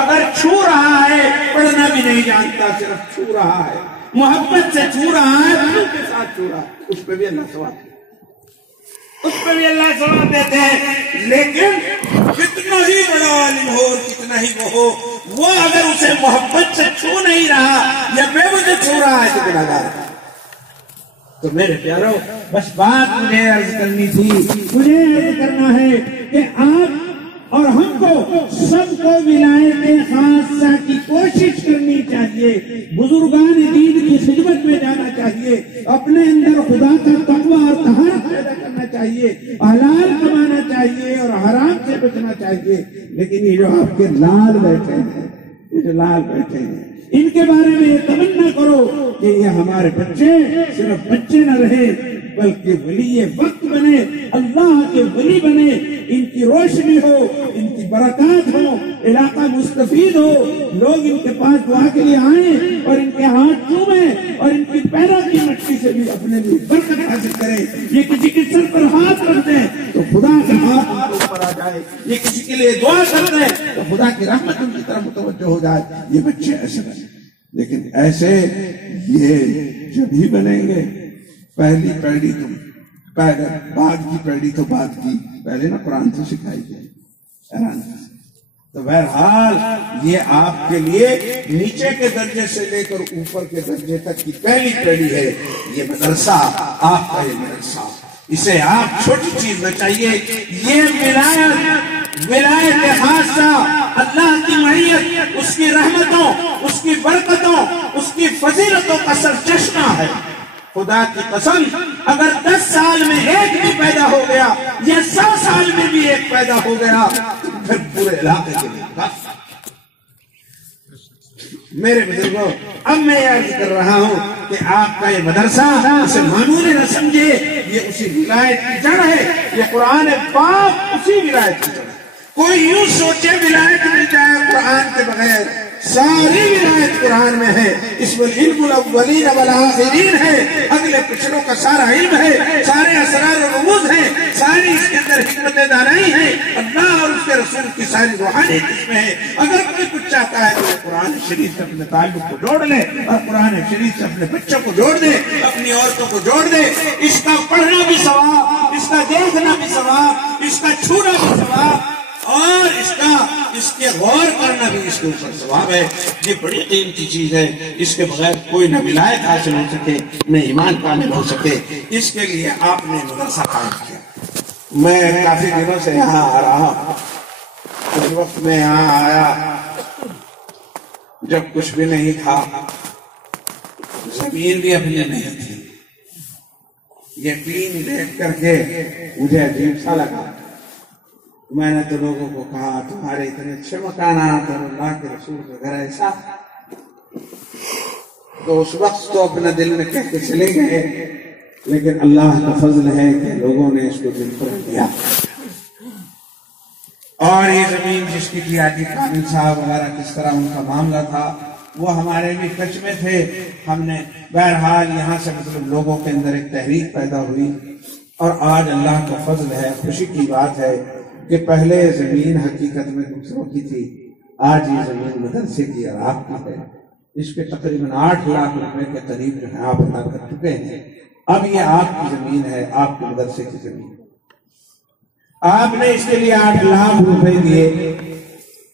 اگر چھو رہا ہے پڑھنا بھی نہیں جانتا، صرف چھو رہا ہے، محبت سے چھو رہا ہے، دل کے ساتھ چھو رہا ہے، اس پہ بھی اللہ ثواب دیتا ہے، اس پہ بھی اللہ ثواب دیتے ہیں۔ لیکن کتنا ہی بڑا عالم ہو اور کتنا ہی وہ ہو، وہ اگر اسے محبت سے چھو نہیں رہا یا بے وجہ چھو رہا ہے تو گناہگار ہے۔ تو میرے پیارو بس بات مجھے عرض کرنی تھی، مجھے عرض کرنا ہے کہ آپ اور ہم کو سب کو ولایت خاصہ کی کوشش کرنی چاہیے، بزرگان دین کی خدمت میں جانا چاہیے، اپنے اندر خدا کا تقویٰ اور طہارت پیدا کرنا چاہیے، حلال کمانا چاہیے اور حرام سے بچنا چاہیے۔ لیکن یہ جو آپ کے لال بیٹھے ہیں، یہ جو لال بیٹھے ہیں، ان کے بارے میں یہ تمنا کرو کہ یہ ہمارے بچے صرف بچے نہ رہے بلکہ ولی وقت بنے، اللہ کے ولی بنے، ان کی روشنی ہو، ان کی برکات ہو، علاقہ مستفید ہو، لوگ ان کے پاس دعا کے لیے آئیں اور ان کے ہاتھ چومیں اور ان کی پیروں کی مٹی سے بھی اپنے لیے برکت حاصل کریں۔ یہ کسی کے سر پر ہاتھ رکھ دیں تو خدا کا ہاتھ ان کے اوپر آ جائے، یہ کسی کے لیے دعا کر دیں تو خدا کی رحمت ان کی طرف متوجہ ہو جائے۔ یہ بچے ایسے بنے، لیکن ایسے یہ جب ہی بنیں گے، پہلی پیڑھی تو پہلے، بعد کی پیڑھی تو بعد کی، پہلے نا قرآن سے سکھائی گئی۔ تو بہرحال یہ آپ کے لیے نیچے کے درجے سے لے کر اوپر کے درجے تک کی پہلی پیڑھی ہے، یہ مدرسہ آپ کا، یہ مدرسہ، اسے آپ چھوٹی چیز نہ چاہیے، یہ ولایت خاصہ، اللہ کی معیت، اس کی رحمتوں، اس کی برکتوں، اس کی فضیلتوں کا سرچشمہ ہے۔ خدا کی قسم اگر 10 سال میں ایک بھی پیدا ہو گیا یا 100 سال میں بھی ایک پیدا ہو گیا پھر پورے علاقے کے لیے میرے بزرگوں، اب میں یہ عرض کر رہا ہوں کہ آپ کا یہ مدرسہ اسے معمولی نہ سمجھے، یہ اسی ولایت کی جڑ ہے، یہ قرآن پاک اسی ولایت کی جڑ ہے۔ کوئی یوں سوچے ولایت مل جائے قرآن کے بغیر، ساری ولایت قرآن میں ہے، اس میں علم الاولین والآخرین ہے، اگلے پچھلوں کا سارا علم ہے، سارے اسرار و رموز ہیں، ساری اس کے اندر حکمت دانائی ہے، اللہ اور اس کے رسول کی ساری روحانیت اس میں ہے۔ اگر کوئی کچھ چاہتا ہے تو وہ قرآن شریف سے اپنے تعلق کو جوڑ لے، اور قرآن شریف سے اپنے بچوں کو جوڑ دے، اپنی عورتوں کو جوڑ دے۔ اس کا پڑھنا بھی ثواب، اس کا دیکھنا بھی ثواب، اس کا چھونا بھی ثواب، اور اس کے غور کرنا بھی اس کے اوپر ثواب ہے۔ یہ بڑی قیمتی چیز ہے، اس کے بغیر کوئی نہ ولایت حاصل ہو سکے، نہ ایمان کامل ہو سکے۔ اس کے لیے آپ نے مدرسہ قائم کیا۔ میں کافی دنوں سے یہاں آ رہا ہوں۔ اس وقت میں یہاں آیا جب کچھ بھی نہیں تھا، زمین بھی اپنی نہیں تھی۔ یہ پین دیکھ کر کے مجھے عجیب سا لگا۔ میں نے تو لوگوں کو کہا تمہارے اتنے اچھے مکانات اور اللہ کے رسول کا گھر ایسا، تو اس وقت تو اپنے دل میں کہہ کے چلے گئے، لیکن اللہ کا فضل ہے کہ لوگوں نے اس کو دل پر دیا۔ اور یہ زمین جس کی حاجی کامل صاحب وغیرہ کس طرح ان کا معاملہ تھا، وہ ہمارے بھی ٹچ میں تھے۔ ہم نے بہرحال یہاں سے مطلب لوگوں کے اندر ایک تحریک پیدا ہوئی، اور آج اللہ کا فضل ہے، خوشی کی بات ہے کہ پہلے زمین حقیقت میں دوسروں کی تھی، آج یہ زمین مدرسے کی اور آپ کی ہے۔ اس کے تقریباً 8 لاکھ روپے کے قریب جو ہے آپ ادا کر چکے ہیں۔ اب یہ آپ کی زمین ہے، آپ کے مدرسے کی زمین۔ آپ نے اس کے لیے 8 لاکھ روپے دیے۔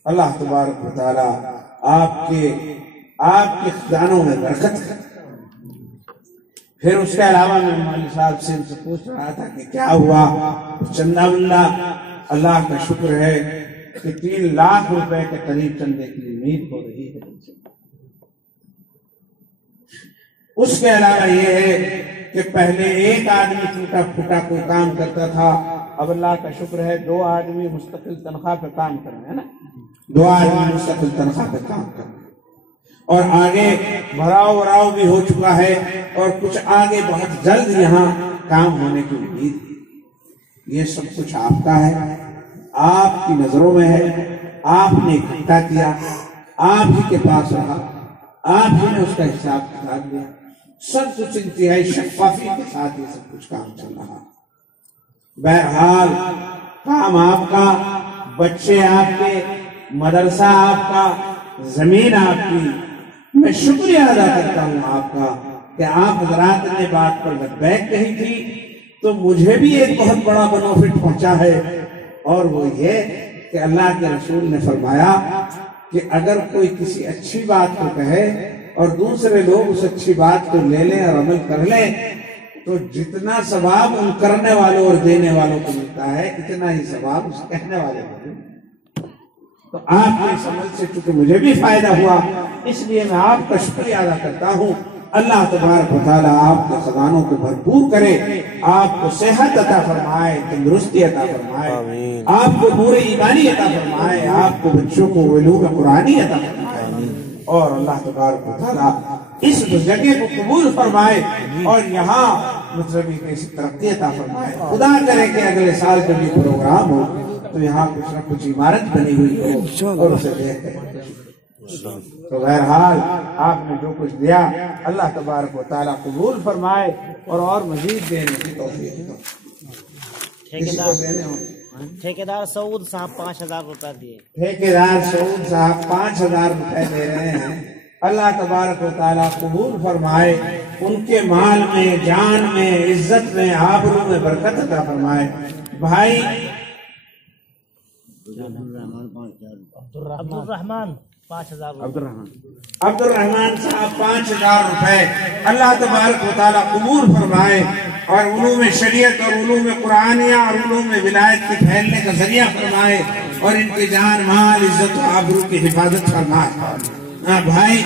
اللہ تبارک و تعالی آپ کے خزانوں میں برکت ہے۔ پھر اس کے علاوہ میں مولوی صاحب سے ان سے پوچھ رہا تھا کہ کیا ہوا چندہ بندہ۔ اللہ کا شکر ہے کہ 3 لاکھ روپے کے قریب چندے کی امید ہو رہی ہے۔ اس کے علاوہ یہ ہے کہ پہلے ایک آدمی ٹوٹا پھوٹا کوئی کام کرتا تھا، اب اللہ کا شکر ہے 2 آدمی مستقل تنخواہ پہ کام کر رہے ہیں نا، 2 آدمی مستقل تنخواہ پہ کام کر رہے ہیں، اور آگے بھراؤ بھی ہو چکا ہے، اور کچھ آگے بہت جلد یہاں کام ہونے کی امید ہے۔ یہ سب کچھ آپ کا ہے، آپ کی نظروں میں ہے، آپ نے اکٹھا کیا، آپ ہی کے پاس رہا، آپ ہی نے اس کا حساب کتاب دیا، سب کچھ انتہائی شفافی کے ساتھ یہ سب کچھ کام چل رہا۔ بہرحال کام آپ کا، بچے آپ کے، مدرسہ آپ کا، زمین آپ کی۔ میں شکریہ ادا کرتا ہوں آپ کا کہ آپ حضرات نے بات پر لبیک کہی تھی، تو مجھے بھی ایک بہت بڑا بینیفٹ پہنچا ہے، اور وہ یہ کہ اللہ کے رسول نے فرمایا کہ اگر کوئی کسی اچھی بات کو کہے اور دوسرے لوگ اس اچھی بات کو لے لیں اور عمل کر لیں، تو جتنا ثواب ان کرنے والوں اور دینے والوں کو ملتا ہے، اتنا ہی ثواب اس کہنے والے کو ملتا ہے۔ تو آپ کے اس عمل سے چونکہ مجھے بھی فائدہ ہوا، اس لیے میں آپ کا شکریہ ادا کرتا ہوں۔ اللہ تبارک و تعالیٰ آپ کے خزانوں کو بھرپور کرے، آپ کو صحت عطا فرمائے، تندرستی عطا فرمائے، آپ کو نور ایمانی عطا فرمائے، آپ کو بچوں کو علوم قرآنی عطا فرمائے، اور اللہ تبارک و تعالیٰ اس جگہ کو قبول فرمائے، اور یہاں مطلب ایسی ترقی عطا فرمائے۔ خدا کرے کہ اگلے سال جب یہ پروگرام ہو تو یہاں کچھ نہ کچھ عمارت بنی ہوئی ہو، اور اسے دیکھ کر تو بہرحال آپ نے جو کچھ دیا اللہ تبارک و تعالیٰ قبول فرمائے، اور مزید دینے کی توفیق دو۔ ٹھیکیدار سعود صاحب 5000 روپے دیے۔ ٹھیکیدار سعود صاحب 5000 روپے دے رہے ہیں۔ اللہ تبارک و تعالیٰ قبول فرمائے، ان کے مال میں، جان میں، عزت میں، آبرو میں برکت عطا فرمائے۔ بھائی عبدالرحمان 5000 عبدالرحمان صاحب 5000 روپے اللہ تبارک و تعالیٰ قبول فرمائے، اور علوم شریعت اور علوم قرآنیہ اور علوم ولایت کے پھیلنے کا ذریعہ فرمائے، اور ان کے جان مال عزت و آبرو کی حفاظت فرمائے۔ بھائی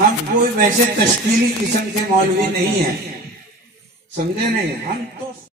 ہم کوئی ویسے تشکیلی قسم کے مولوی نہیں ہیں، سمجھے نہیں، ہم تو